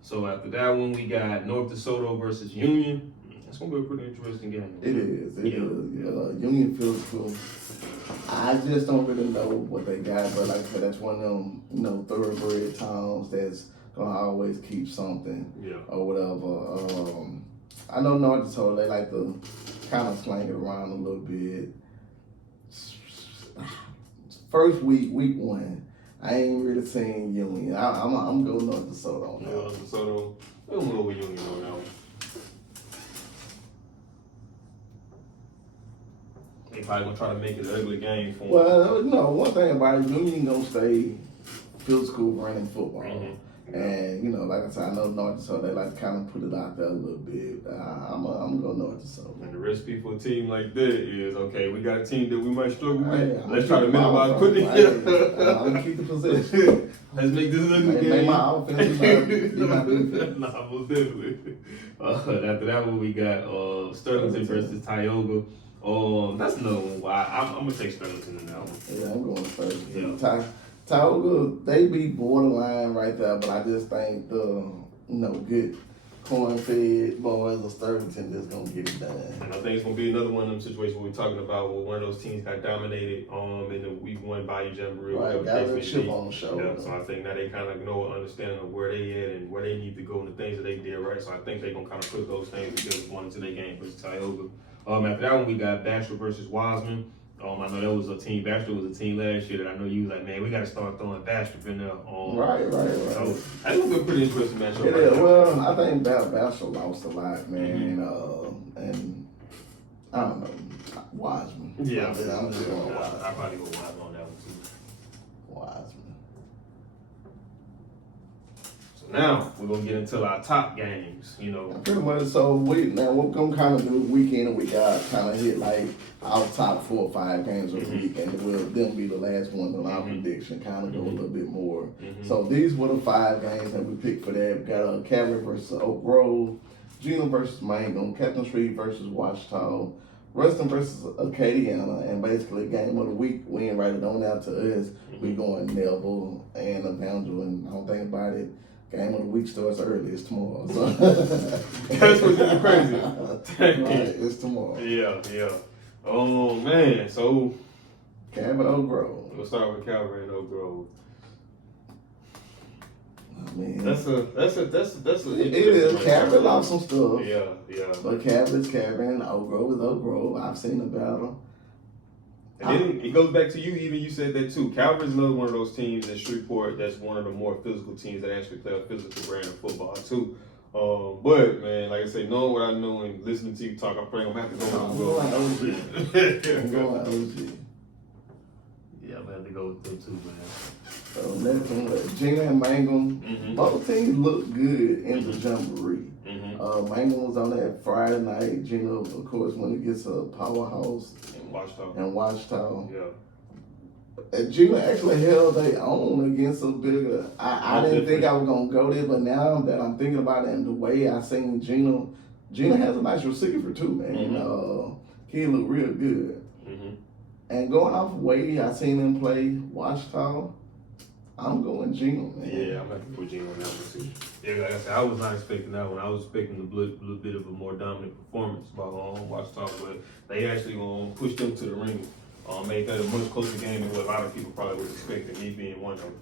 So after that one, we got North DeSoto versus Union. It's going to be a pretty interesting game. It is. Union feels cool. I just don't really know what they got, but like I said, that's one of them, you know, thoroughbred towns that's going to always keep something or whatever. I know North DeSoto, they like to kind of slang it around a little bit. First week one. I ain't really seen Union. I'm going North DeSoto on that. North DeSoto. I'm going to go with Union on that one. They probably going to try to make it an ugly game for them. Well, you know, one thing about it, Union going to stay physical running football. And, you know, like I said, I know North DeSoto, they like to kind of put it out there a little bit. I'm going to go North DeSoto. And the recipe for a team like that is, okay, we got a team that we might struggle with. Let's try to minimize putting it. I'm going to keep the possession. Let's make this ugly game. Make my offense be my defense. Nah, most definitely. After that one, we got Sterlington versus Tioga. That's another one. I'm going to take Sterlington in that one. Yeah, I'm going Sterlington. Yeah. Tioga, they be borderline right there, but I just think the good corn-fed boys of Sterlington just gonna get it done. And I think it's gonna be another one of them situations we're talking about where one of those teams got dominated in the week one Bayou Jamboree. Right, got a chip on the shoulder. Yeah, so I think now they kind of know and understand of where they at and where they need to go and the things that they did right. So I think they're gonna kind of put those things together going into their game versus Tioga. After that one, we got Bachelor versus Wiseman. I know that was a team. Bachelor was a team last year that I know you was like, man, we got to start throwing Bachelor in there. Right. So that's gonna be a pretty interesting matchup. It is. Well, I think Bachelor lost a lot, man, and I don't know, Wiseman. Yeah, I'm just going Wiseman. I probably go Wiseman on that one too. Wiseman. Now we're gonna get into our top games. You know, pretty much. So we're gonna kind of do week in and week out, kind of hit like our top 4 or 5 games of the week, and them be the last one on our prediction. Kind of go a little bit more. So these were the 5 games that we picked for that. We got Cavalry versus Oak Grove, Gina versus Mangum, Captain Street versus Washita, Ruston versus Acadiana, and basically game of the week. We ain't write it on out to us. We going Neville and Evangel, and I don't think about it. Game of the week starts early. It's tomorrow. So. That's what's really crazy. Right, it's tomorrow. Yeah. Oh man, so Cavalry Oak Grove. We'll start with Cavalry and Oak Grove. I mean, that's a. It is. Cavalry lost some stuff. Yeah. But Cavalry's Cavalry and Oak Grove is Oak Grove. I've seen the battle. And then it goes back to you. Even you said that too. Calvert's another one of those teams in Shreveport that's one of the more physical teams that actually play a physical brand of football too. But man, like I say, knowing what I know and listening to you talk, I'm probably gonna have to go with OG. I'm going OG. Yeah, I'm gonna have to go with them too, man. So next one, Gina and Mangum. Both teams look good in the jamboree. Mangum was on that Friday night. Gina, of course, went against a powerhouse and Washita. Yeah. And Gina actually held their own against a bigger. I didn't think I was gonna go there, but now that I'm thinking about it and the way I seen Gina has a nice receiver too, man. He looked real good. And going off Wade, I seen him play Washita. I'm going Gina, man. Yeah, I'm gonna have to put Gina on that one too. Yeah, like I said, I was not expecting that one. I was expecting a little bit of a more dominant performance by Washita, but they actually pushed them to the ring. Made that a much closer game than what a lot of people probably would expect, me being one of them.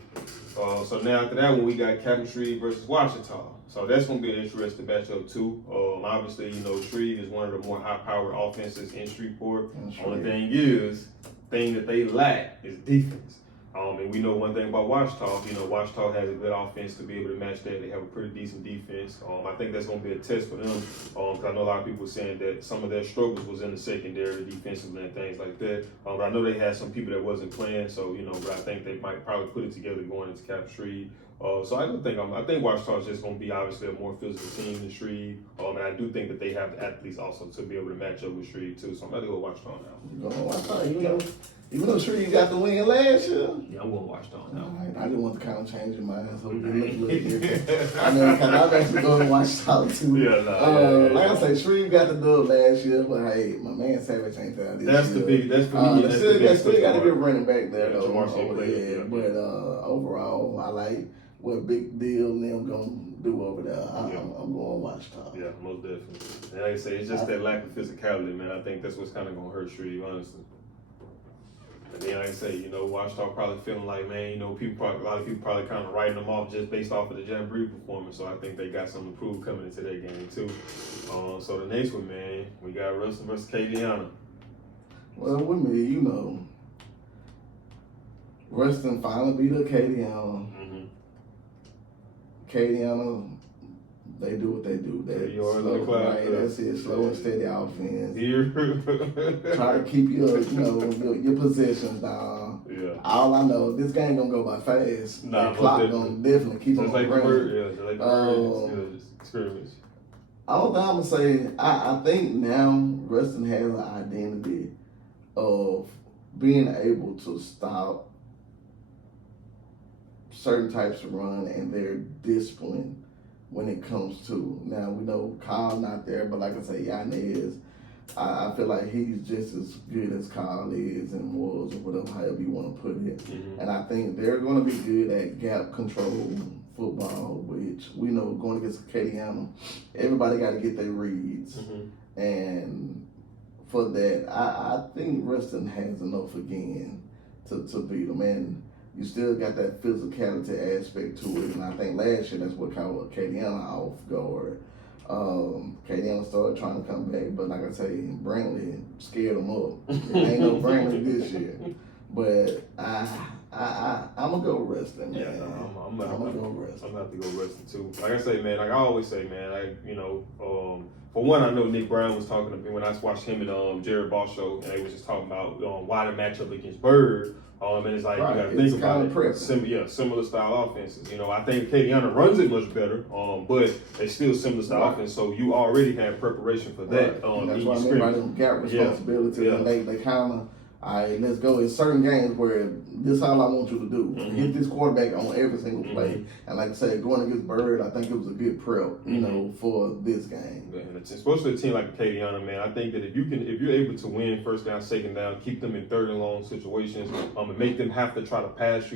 So now after that one, we got Captain Shreve versus Washita. So that's going to be an interesting matchup too. Obviously, you know, Shreve is one of the more high-powered offenses in Shreveport. Only thing that they lack is defense. And we know one thing about Washita, you know, Washita has a good offense to be able to match that. They have a pretty decent defense. I think that's going to be a test for them because I know a lot of people saying that some of their struggles was in the secondary defensively and things like that. But I know they had some people that wasn't playing, so, you know, but I think they might probably put it together going into Cap Shreve. So I think Washita is just going to be obviously a more physical team than Shreve. And I do think that they have the athletes also to be able to match up with Shreve too. So I'm going to go Washita now. You're going Washita, even though Shreve got the win last year. Yeah, I'm going Washita now. Right. I didn't want to kind of change your mind, so we can look a little different. I mean, because I'm actually going to Washita too. Yeah, like I say, Shreve got the dub last year, but hey, my man Savage ain't there this year. That's for me. They still got a good running back there, though. Yeah. But overall, I like what Big Deal and them going to do over there. I'm going Washita. Yeah, most definitely. And like I say, it's just that lack of physicality, man. I think that's what's kind of going to hurt Shreve, honestly. And then, like I say, you know, Washita probably feeling like, man, you know, a lot of people probably kind of writing them off just based off of the jamboree performance. So I think they got something to prove coming into that game too. So the next one, man, we got Ruston versus Acadiana. Well, with me, you know, Ruston finally beat Acadiana. Acadiana, they do what they do. That's it. Slow and steady offense. Try to keep your possessions down. Yeah. All I know, this game gonna go by fast. Nah, the clock gonna definitely keep on running. Just scrimmage. All that I'm gonna say, I think now Ruston has an identity of being able to stop certain types of run and their discipline when it comes to. Now, we know Kyle not there, but like I say, Yanez, I feel like he's just as good as Kyle is and was, or whatever, however you want to put it. And I think they're going to be good at gap control football, which we know going against Acadiana, everybody got to get their reads. And for that, I think Ruston has enough again to beat them. And you still got that physicality aspect to it, and I think last year that's what caught Acadiana off guard. Acadiana started trying to come back, but like I say, Brantley scared them up. There ain't no Brantley this year. But I'm gonna go Ruston, man. Yeah, I'm gonna go Ruston. I'm gonna have to go Ruston too. Like I say, man, like I always say, man, for one, I know Nick Brown was talking to me when I watched him and Jared Ball show, and they was just talking about why the matchup against Bird. And it's like, you gotta think about it. Similar style offenses. You know, I think Acadiana runs it much better, but they still similar style offense. So you already have preparation for that. That's why I mean by them gap responsibilities, and they kind of, all right, let's go. In certain games where this is all I want you to do. Hit this quarterback on every single play. And like I said, going against Bird, I think it was a good prep, you know, for this game. And especially a team like Acadiana, man, I think that if you're able to win first down, second down, keep them in third and long situations, and make them have to try to pass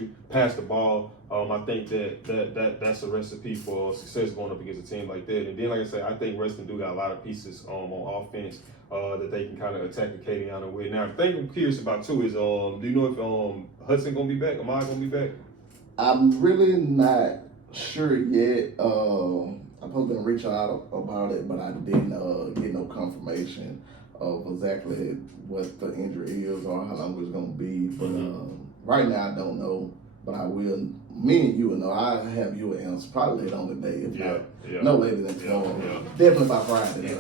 the ball, I think that's a recipe for success going up against a team like that. And then, like I said, I think Ruston do got a lot of pieces on offense that they can kind of attack Acadiana with. Now, the thing I'm curious about too is, do you know if Hudson gonna be back? Am I gonna be back? I'm really not sure yet. I'm supposed to reach out about it, but I didn't get no confirmation. of exactly what the injury is or how long it's gonna be. But right now I don't know. But I will. Me and you will know. I have you an answer probably later on the day, if not no later than tomorrow. Definitely by Friday. Yeah,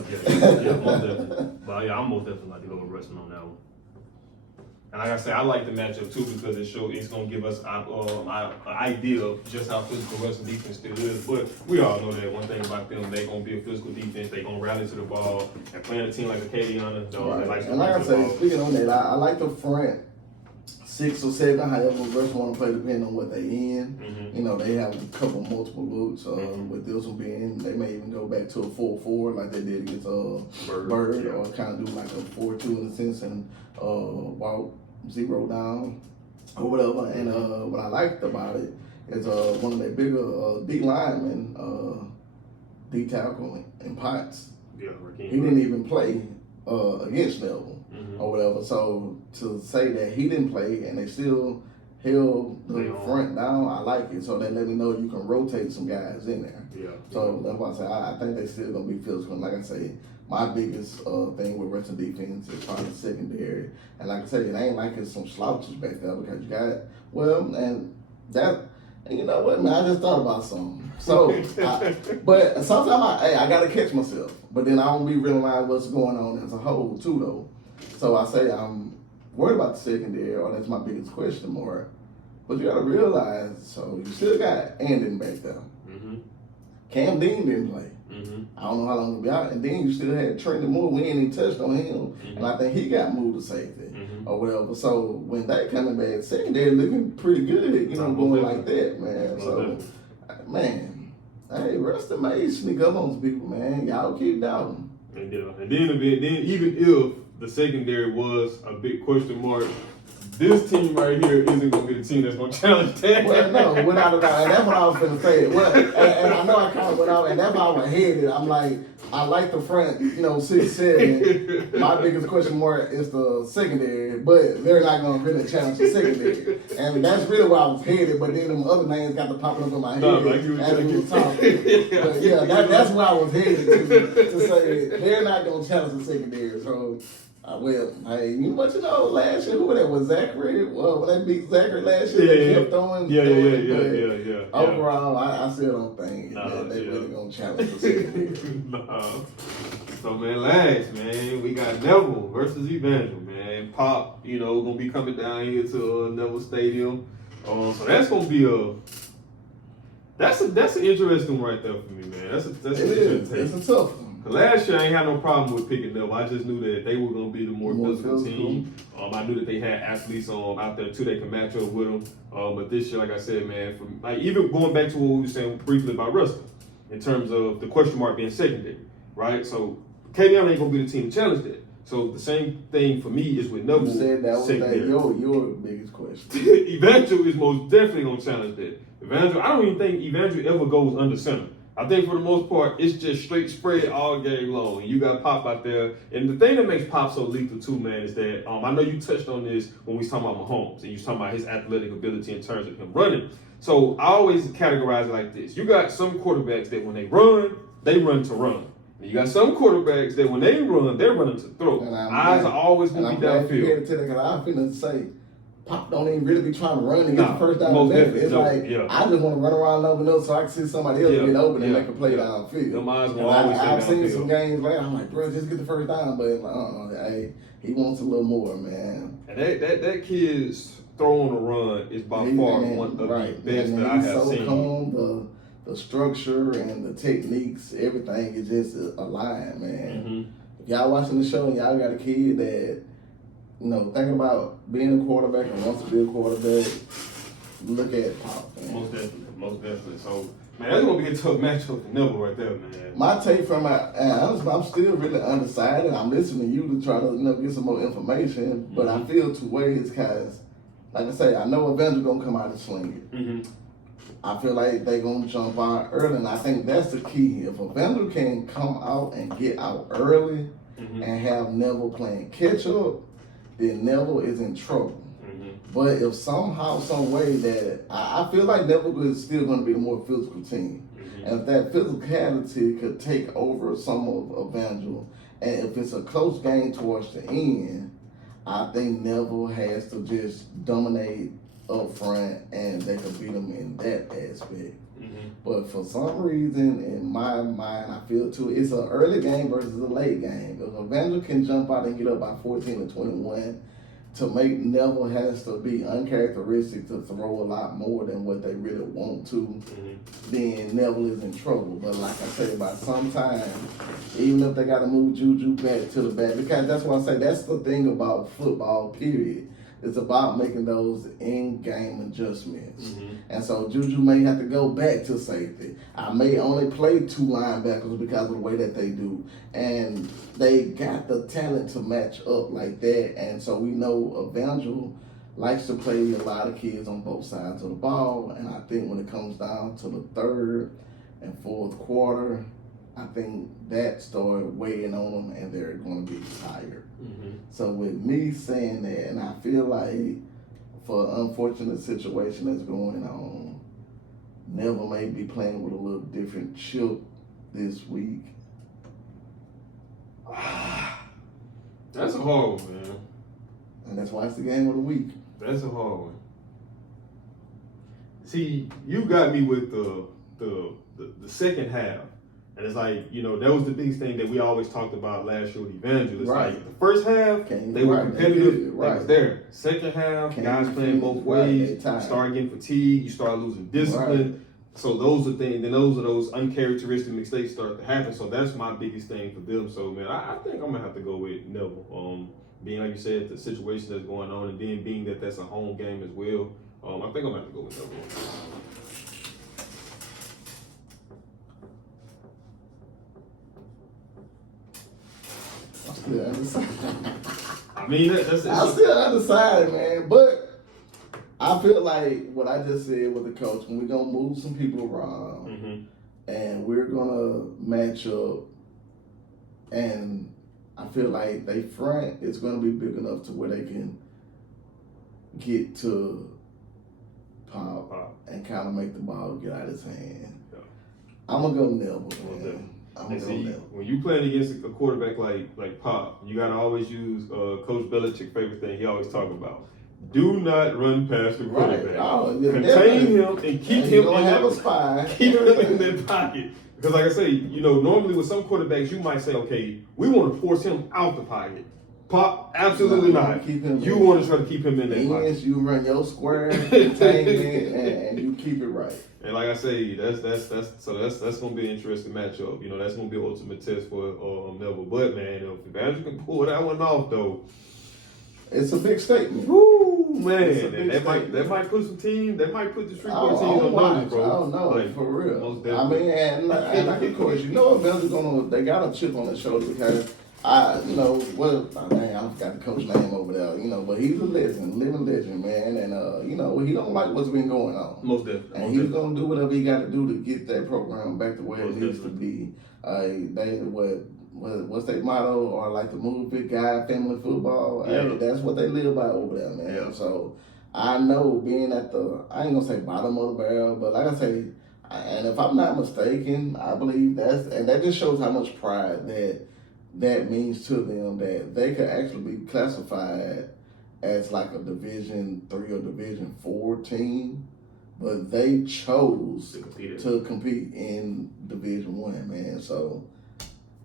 most definitely. But yeah, I'm most definitely like to go with wrestling on that one. And like I said, I like the matchup too because it's gonna give us an idea of just how physical wrestling defense still is. But we all know that one thing about them, they gonna be a physical defense. They gonna rally to the ball and playing a team like Acadiana. Right. And like I say, speaking on that, I like the front 6 or 7, however Rush want to play, depending on what they in. You know, they have a couple multiple looks. With this one being, they may even go back to a 4-4 like they did against Bird, or kind of do like a 4-2 in a sense and walk 0 down or whatever. And what I liked about it is one of their bigger D linemen, D tackle and Potts. Yeah, he didn't even play against Neville. Or whatever. So to say that he didn't play and they still held the front down, I like it. So that let me know you can rotate some guys in there. Yeah. So that's why I say I think they still gonna be physical. And like I say, my biggest thing with wrestling defense is probably secondary. And like I said, it ain't like it's some slouches back there because you got and you know what, man, I just thought about something. So, but sometimes I gotta catch myself. But then I don't be realizing what's going on as a whole too though. So I say I'm worried about the secondary, or that's my biggest question mark. But you gotta realize, so you still got Andon back there. Cam Dean didn't play. I don't know how long he'll be out. And then you still had Trenton Moore. We ain't even touched on him. And I think he got moved to safety or whatever. So when they coming back, secondary looking pretty good, you know, going like that, man. So, man, hey, Rustin may sneak up on some people, man. Y'all keep doubting. And then even if the secondary was a big question mark, this team right here isn't going to be the team that's going to challenge that. Well, no, without a doubt. And that's what I was going to say. Well, and I know I kind of went out, and that's how I was headed. I'm like, I like the front, 6-7. My biggest question mark is the secondary, but they're not going to really challenge the secondary. And that's really where I was headed, but then them other names got to popping up in my head as we were talking. But yeah, that's where I was headed to say they're not going to challenge the secondary. So, well, hey, last year, who that was, Zachary? Well, when they beat Zachary last year, they kept throwing. Yeah. Overall, I still don't think that they really going to challenge the secondary. No. So, man, we got Neville versus Evangel, man. Pop, going to be coming down here to Neville Stadium. So that's going to be that's an interesting one right there for me, man. That's It's a tough one. Last year, I ain't had no problem with picking them. I just knew that they were going to be the more physical team. I knew that they had athletes out there, too, that can match up with them. But this year, like I said, man, even going back to what we were saying briefly about wrestling, in terms of the question mark being secondary, right? So, Acadiana ain't going to be the team to challenge that. So, the same thing for me is with Neville. You said that was your biggest question. Evangel is most definitely going to challenge that. I don't even think Evangel ever goes under center. I think for the most part, it's just straight spread all game long. And you got Pop out there. And the thing that makes Pop so lethal too, man, is that I know you touched on this when we was talking about Mahomes. And you was talking about his athletic ability in terms of him running. So I always categorize it like this. You got some quarterbacks that when they run to run. And you got some quarterbacks that when they run, they're running to throw. Eyes are always going to be downfield. Because I'm finna say, Pop don't even really be trying to run and get the first down. It's like, I just want to run around open up so I can see somebody else get open and make a play downfield. I've seen some games later, I'm like, bro, just get the first down. But hey, he wants a little more, man. And that kid's throw on the run is by far one of the best that I have seen. Calm, the structure and the techniques, everything is just aligned, man. If y'all watching the show and y'all got a kid that thinking about being a quarterback and wants to be a quarterback, look at Pop, man. Most definitely. So, man, that's going to be a tough matchup for Neville right there, man. My take from I'm still really undecided. I'm listening to you to try to get some more information, but I feel two ways because, like I say, I know Evangel going to come out and sling it. I feel like they're going to jump out early, and I think that's the key. If Evangel can come out and get out early and have Neville playing catch up, then Neville is in trouble. But if somehow, some way that I feel like Neville is still going to be the more physical team. And if that physicality could take over some of Evangel And if it's a close game towards the end, I think Neville has to just dominate up front and they can beat them in that aspect. But for some reason, in my mind, I feel too, it's an early game versus a late game. If Evangel can jump out and get up by 14 to 21, to make Neville has to be uncharacteristic to throw a lot more than what they really want to, then Neville is in trouble. But like I say, by some time, even if they got to move Juju back to the back, because that's why I say that's the thing about football, period. It's about making those in-game adjustments. And so Juju may have to go back to safety. I may only play 2 linebackers because of the way that they do. And they got the talent to match up like that. And so we know Evangel likes to play a lot of kids on both sides of the ball. And I think when it comes down to the third and fourth quarter, I think that started weighing on them and they're going to be tired. So with me saying that, and I feel like for an unfortunate situation that's going on, Neville may be playing with a little different chip this week. That's a hard one, man. And that's why it's the game of the week. That's a hard one. See, you got me with the second half. And it's like, you know, that was the biggest thing that we always talked about last year with Evangel. It's like the first half, they were competitive. They was there. Second half, guys playing both ways. You start getting fatigued. You start losing discipline. So those are things, and those are those uncharacteristic mistakes start to happen. So that's my biggest thing for them. So, man, I think I'm going to have to go with Neville. Being, like you said, the situation that's going on, and then being that that's a home game as well, I think I'm going to have to go with Neville. Still undecided. I mean, that's I'm still undecided, man. But I feel like what I just said with the coach, when we're going to move some people around and we're going to match up, and I feel like they front is going to be big enough to where they can get to Pop and kind of make the ball get out of his hand. I'm going to go Neville, man. And see, when you playing against a quarterback like Pop, you gotta always use Coach Belichick's favorite thing he always talk about. Do not run past the quarterback. Contain him and keep him in that spot. Keep him in that pocket. Because like I say, you know, normally with some quarterbacks, you might say, okay, we want to force him out the pocket. Pop, absolutely not. You want to try to keep him in that pocket. You run your square, containment, and you keep it right. And like I say, that's gonna be an interesting matchup. You know, that's gonna be an ultimate test for Neville. But man, if Evangel can pull that one off, though, it's a big statement. Woo, man, and that might put some teams. That might put the Shreveport teams on notice, bro. I don't know, like, for real. I mean, and like of course, you know, Evangel's they got a chip on his shoulder because I forgot the coach name over there, you know, but he's a legend, living legend, man, and you know, he don't like what's been going on. Most definitely. And he's gonna do whatever he got to do to get that program back to where it needs to be. What's their motto, or like the movie guy, family football? Yeah. That's what they live by over there, man. Yeah. So I know being at I ain't gonna say bottom of the barrel, but like I say, and if I'm not mistaken, I believe that just shows how much pride that means to them, that they could actually be classified as like a Division 3 or Division 4 team, but they chose to compete in Division 1, man. So,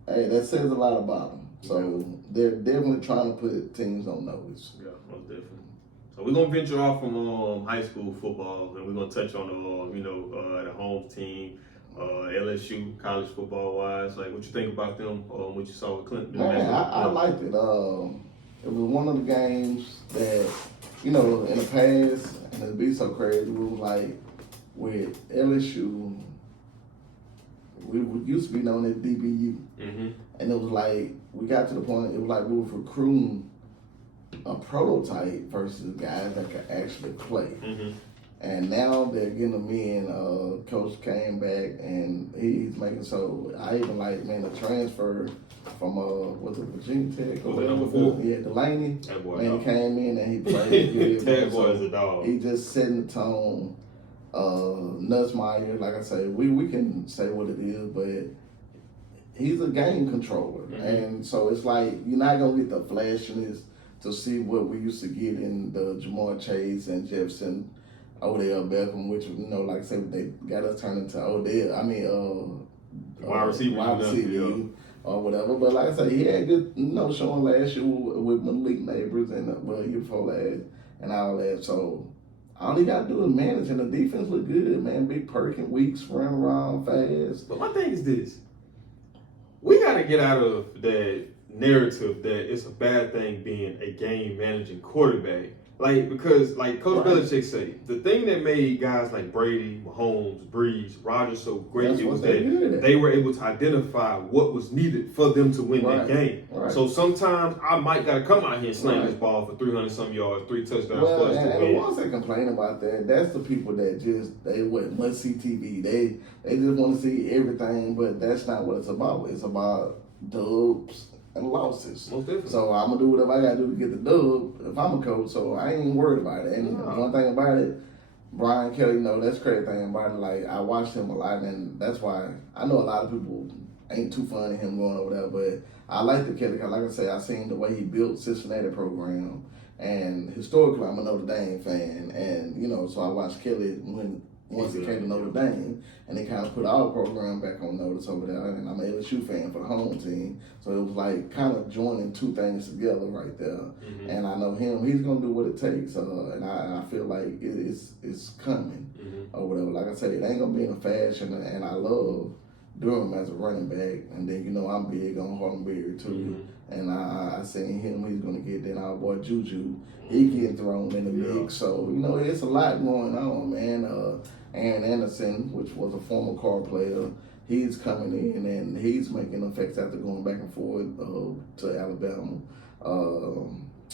hey, that says a lot about them. So they're definitely trying to put teams on notice. Yeah, most definitely. So we're gonna venture off from high school football, and we're gonna touch on the home team. LSU, college football wise, like what you think about them? What you saw with Clinton? Man, I liked it. It was one of the games that, you know, in the past, and it'd be so crazy. We was like with LSU, we used to be known as DBU, and it was like we got to the point. It was like we were recruiting a prototype versus guys that could actually play. And now they're getting them in. Coach came back and he's making so. I even like, man, the transfer from was it Virginia Tech? Was it number 4? Yeah, Delaney. That boy, man, he came in and he played. That boy is a dog. He just setting the tone. Nussmeier, like I say, we can say what it is, but he's a game controller, and so it's like you're not gonna get the flashiness to see what we used to get in the Jamar Chase and Jefferson, Odell Beckham, which like I said, they got us turned into Odell. I mean, wide receiver, or whatever. But like I said, he had good showing last year with Malik Neighbors and year before last and all that. So all he got to do is manage, and the defense look good, man. Big Perkins, Weeks, run around fast. But my thing is this: we got to get out of that narrative that it's a bad thing being a game managing quarterback. Because Coach Belichick said, the thing that made guys like Brady, Mahomes, Breeze, Rodgers so great was that they were able to identify what was needed for them to win that game. Right. So sometimes I might got to come out here and slam this ball for 300-some yards, 3 touchdowns plus to and win. the ones that complain about that, that's the people that must see TV. They just want to see everything, but that's not what it's about. It's about dubs and losses. Most definitely. So I'm gonna do whatever I gotta do to get the dub if I'm a coach. So I ain't worried about it. And one thing about it, Brian Kelly, that's the crazy thing about it. Like, I watched him a lot, and that's why I know a lot of people ain't too fond of him going over there. But I like the Kelly because, like I say, I seen the way he built Cincinnati program, and historically I'm a Notre Dame fan, and so I watched Kelly once he came to Notre Dame, and they kind of put our program back on notice over there. And I'm an LSU fan for the home team, so it was like kind of joining two things together right there. And I know him; he's gonna do what it takes, and I feel like it's coming or whatever. Like I said, it ain't gonna be in a fashion, and I love Durham as a running back, and then I'm big on Harlem Berry too. And I seen him; he's gonna get. Then our boy Juju, he getting thrown in the mix. So it's a lot going on, man. Aaron Anderson, which was a former car player, he's coming in and he's making effects after going back and forth to Alabama.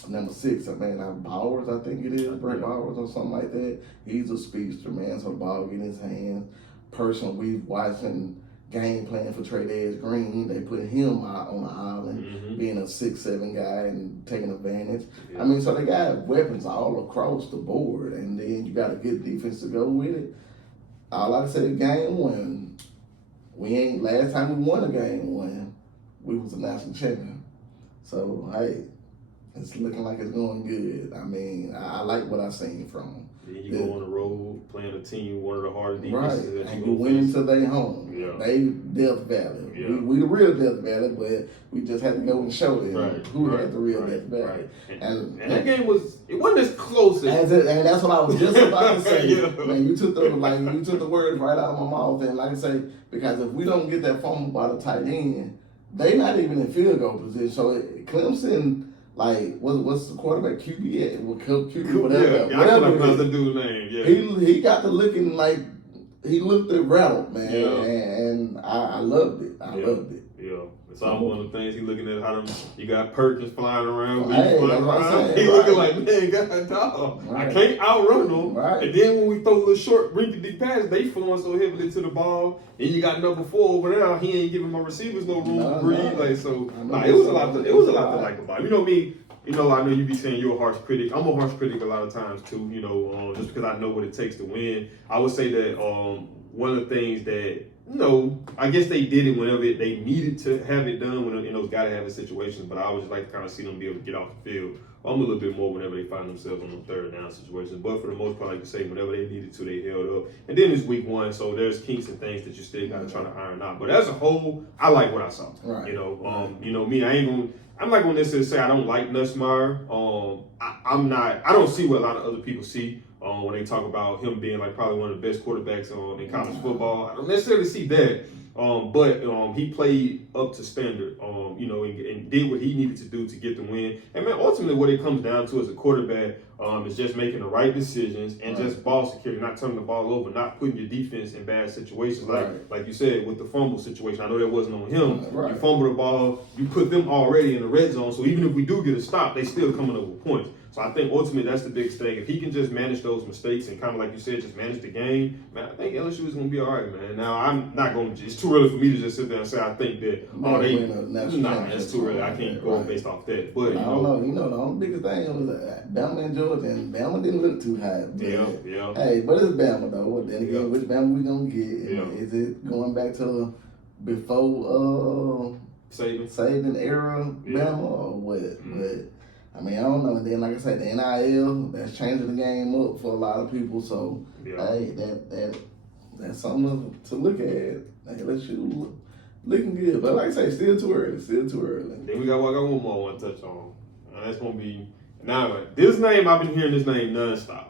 Number 6, Bowers, I think it is, Brett Bowers or something like that. He's a speedster, man. So the ball get in his hands. Person we've watching game plan for Trey Green, they put him out on the island, being a 6'7" guy and taking advantage. So they got weapons all across the board, and then you got a good defense to go with it. Like I said, game 1, last time we won a game 1, we was a national champion. So, hey, it's looking like it's going good. I like what I've seen from them. Then you go on the road playing a team, one of the hardest defenses that and you win into their home. Yeah. They Death Valley. Yeah. We the real Death Valley, but we just had to go and show them who had the real Death Valley. Right. And that game wasn't as close as and that's what I was just about to say. Man, you took the words right out of my mouth. And like I say, because if we don't get that fumble by the tight end, they not even in field goal position. So Clemson. What's the quarterback? QB, whatever. Yeah, I feel like that's the dude's name. Yeah. He got to looking like he looked at rattled, man, and I loved it. I loved it. Yeah. It's all one of the things he looking at how you got Perkins flying around. He looking like, man, God, dog. Right. I can't outrun them. Right. And then when we throw little short, rinky-dink passes, they flowing so heavily to the ball. And you got number 4 over there. He ain't giving my receivers no room to breathe. It was a lot to like about it. You know me. I know you be saying you're a harsh critic. I'm a harsh critic a lot of times too. Just because I know what it takes to win. I would say that one of the things that I guess they did it whenever they needed to have it done when it's got to have a situation. But I always like to kind of see them be able to get off the field a little bit more whenever they find themselves on the 3rd down situations. But for the most part, like you say, whenever they needed to, they held up. And then it's week 1, so there's kinks and things that you still got to try to iron out. But as a whole, I like what I saw. Right. Me, I'm not gonna necessarily say I don't like Nussmeier. I don't see what a lot of other people see when they talk about him being like probably one of the best quarterbacks in college football. I don't necessarily see that. But he played up to standard, and did what he needed to do to get the win. And man, ultimately what it comes down to as a quarterback is just making the right decisions and just ball security, not turning the ball over, not putting your defense in bad situations. Like you said, with the fumble situation, I know that wasn't on him. You fumble the ball, you put them already in the red zone. So even if we do get a stop, they still coming up with points. So I think ultimately that's the biggest thing. If he can just manage those mistakes and kind of like you said, just manage the game, man, I think LSU is going to be all right, man. Now, I'm not going to, it's too early for me to just sit there and say I think that, it's too early. I can't go based off that. But, I don't know. The only biggest thing was Bama and Georgia, and Bama didn't look too high. Yeah. Hey, but it's Bama, though. Then again, which Bama we going to get? Is it going back to before Saban. era Bama or what? But I mean, I don't know. And then, like I said, the NIL that's changing the game up for a lot of people. So hey, that's something to look at. Hey, let's shoot looking good. But like I say, still too early. Then we got one more I want to touch on. And that's gonna be now. This name I've been hearing this name nonstop.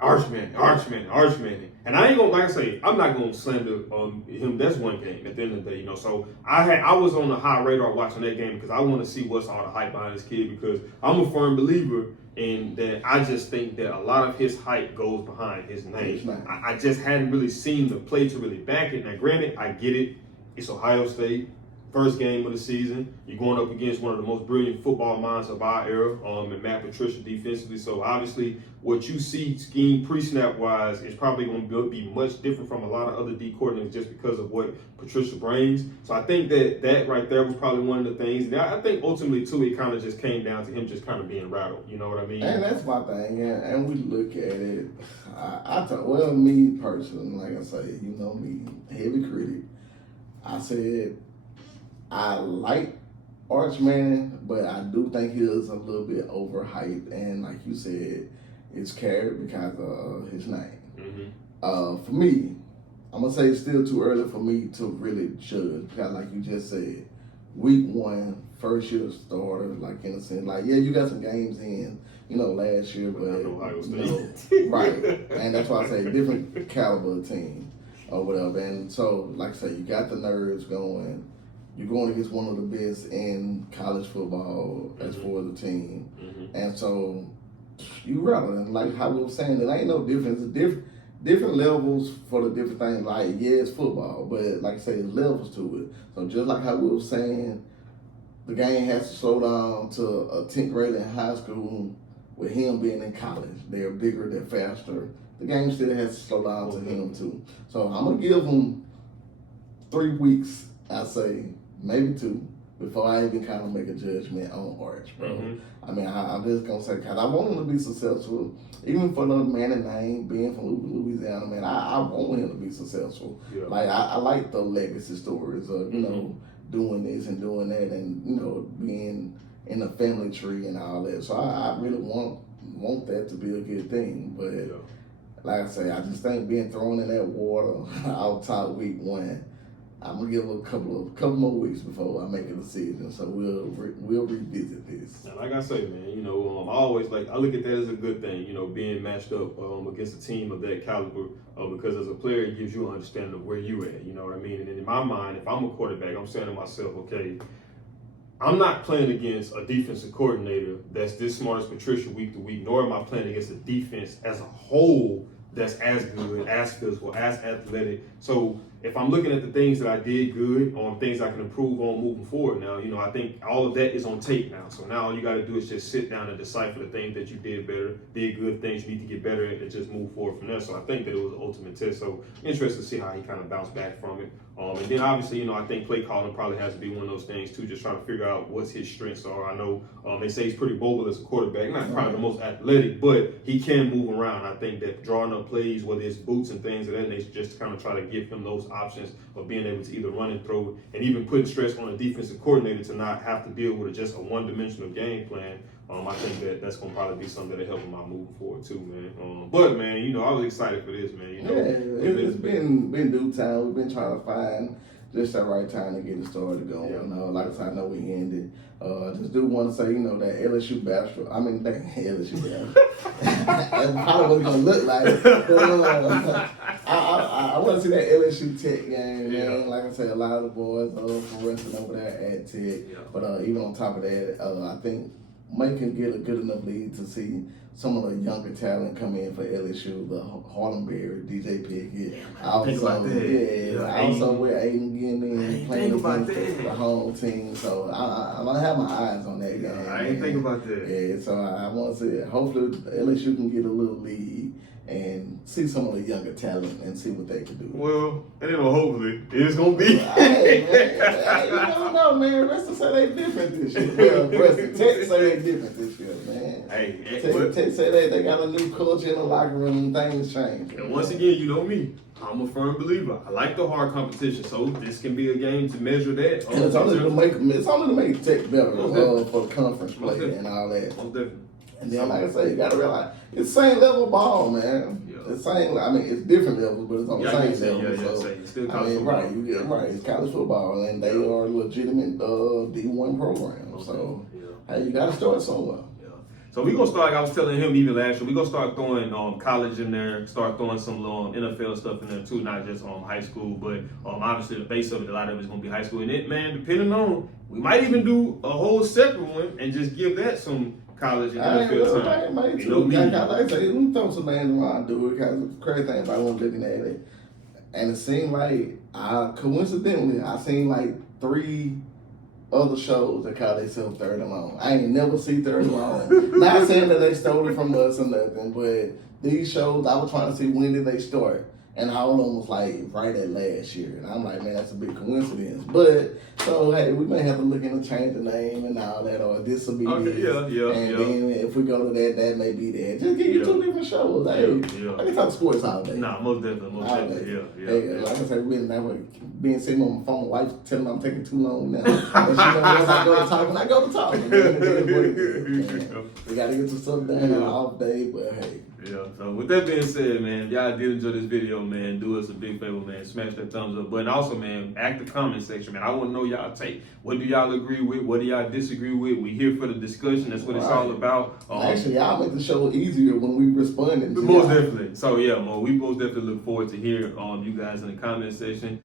Archman. And I ain't gonna, like I say, I'm not gonna slander him. That's one game at the end of the day, So I was on the high radar watching that game because I want to see what's all the hype behind this kid because I'm a firm believer in that. I just think that a lot of his hype goes behind his name. I just hadn't really seen the play to really back it. Now, granted, I get it. It's Ohio State. First game of the season, you're going up against one of the most brilliant football minds of our era, and Matt Patricia defensively. So obviously, what you see scheme pre-snap wise is probably going to be much different from a lot of other D coordinators just because of what Patricia brings. So I think that right there was probably one of the things. And I think ultimately too, it kind of just came down to him just kind of being rattled. You know what I mean? And that's my thing. And we look at it. I thought, well, me personally, like I say, you know me, heavy critic. I said, I like Arch Manning, but I do think he is a little bit overhyped, and like you said, it's carried because of his name. For me, I'm gonna say it's still too early for me to really judge because, like you just said, week 1, first year starter, like in a sense, like you got some games in, last year, but right, and that's why I say different caliber of team or whatever, and so like I say, you got the nerves going. You're going against one of the best in college football as for the team. And so you rather, and like how we were saying, there ain't no difference. It's different levels for the different things. Like, yeah, it's football, but like I say, there's levels to it. So just like how we were saying, the game has to slow down to a 10th grader in high school with him being in college. They're bigger, they're faster. The game still has to slow down to him too. So I'm going to give him 3 weeks, I say, maybe 2, before I even kind of make a judgment on Arch, bro. I mean, I'm just going to say, because I want him to be successful, even for the man and name, being from Louisiana, man, I want him to be successful. Yeah. Like, I like the legacy stories of, doing this and doing that and, being in a family tree and all that. So I really want that to be a good thing. But like I say, I just think being thrown in that water out top week 1, I'm gonna give it a couple more weeks before I make a decision, so we'll revisit this. Now, like I say, man, I always I look at that as a good thing, being matched up against a team of that caliber, because as a player, it gives you an understanding of where you at. You know what I mean? And in my mind, if I'm a quarterback, I'm saying to myself, okay, I'm not playing against a defensive coordinator that's this smart as Patricia week to week, nor am I playing against a defense as a whole that's as good, as physical, as athletic. So if I'm looking at the things that I did good, on things I can improve on moving forward now, I think all of that is on tape now. So now all you got to do is just sit down and decipher the things that you did better, did good things you need to get better at, and just move forward from there. So I think that it was an ultimate test. So interested to see how he kind of bounced back from it. And then obviously, I think play calling probably has to be one of those things too, just trying to figure out what's his strengths are. I know they say he's pretty mobile as a quarterback, not probably the most athletic, but he can move around. I think that drawing up plays, whether it's boots and things of that nature, just to kind of try to give him those options of being able to either run and throw, and even putting stress on a defensive coordinator to not have to deal with just a one-dimensional game plan. I think that's going to probably be something that'll help him out moving forward too, man. But man, I was excited for this, man. It's been due time. We've been trying to find just that right time to get it started going. Yeah. Like I said, I know we ended. Just do want to say, that LSU basketball. I mean, that LSU basketball. That's probably what it's gonna look like. But, I want to see that LSU Tech game, man. Like I said, a lot of the boys for wrestling over there at Tech. Yeah. But even on top of that, I think Mike can get a good enough lead to see some of the younger talent come in for LSU, the Harlem Bears, DJ Pickett. Also where Aiden getting in, playing against the home team. So I'm going to have my eyes on that game. I ain't think about that. Yeah, so I want to see, hopefully LSU can get a little lead and see some of the younger talent and see what they can do. Well, hopefully it's gonna be. Hey, you don't know, man. Wrestling say they different this year. Well, Wrestling Tech say they different this year, man. Hey, Say they got a new culture in the locker room. Things change. and once again, you know me. I'm a firm believer. I like the hard competition, so this can be a game to measure that. And it's only to make Tech better for the conference play and all that. Most definitely. And then, like I say, you gotta realize it's the same level of ball, man. Yeah. It's same. I mean, it's different levels, but it's on the same level. Yeah, it's still college football. Right, right. It's college football, and they are legitimate D1 programs. So, hey, you gotta start somewhere. So we're gonna start, like I was telling him even last year, we're gonna start throwing college in there, start throwing some NFL stuff in there too, not just high school, but obviously the base of it, a lot of it's gonna be high school. And it, man, depending on, we might even do a whole separate one and just give that some college and NFL time. You know, like I say, let me throw some names around and do it, because the crazy thing about when looking at it, and it seemed like, coincidentally, I seen like 3 other shows that call themselves Third and Long. I ain't never see Third and Long. Not saying that they stole it from us or nothing, but these shows, I was trying to see when did they start. And all of them was like right at last year. And I'm like, man, that's a big coincidence. But, so, hey, we may have to look into change the name and all that, or this will be this. And then if we go to that, that may be that. Just give you 2 different shows. Hey, I can talk sports all day. Nah, most definitely. Hey, like I said, being sitting on my phone, my wife telling me I'm taking too long now. And she knows I go to talking, I go to talking. We got to get some stuff done on an off day, but hey. Yeah, so with that being said, man, if y'all did enjoy this video, man, do us a big favor, man. Smash that thumbs up button. Also, man, act the comment section, man. I want to know y'all take. What do y'all agree with? What do y'all disagree with? We here for the discussion. That's what it's all about. Actually, y'all make the show easier when we responding to most definitely. So, yeah, we most definitely look forward to hearing you guys in the comment section.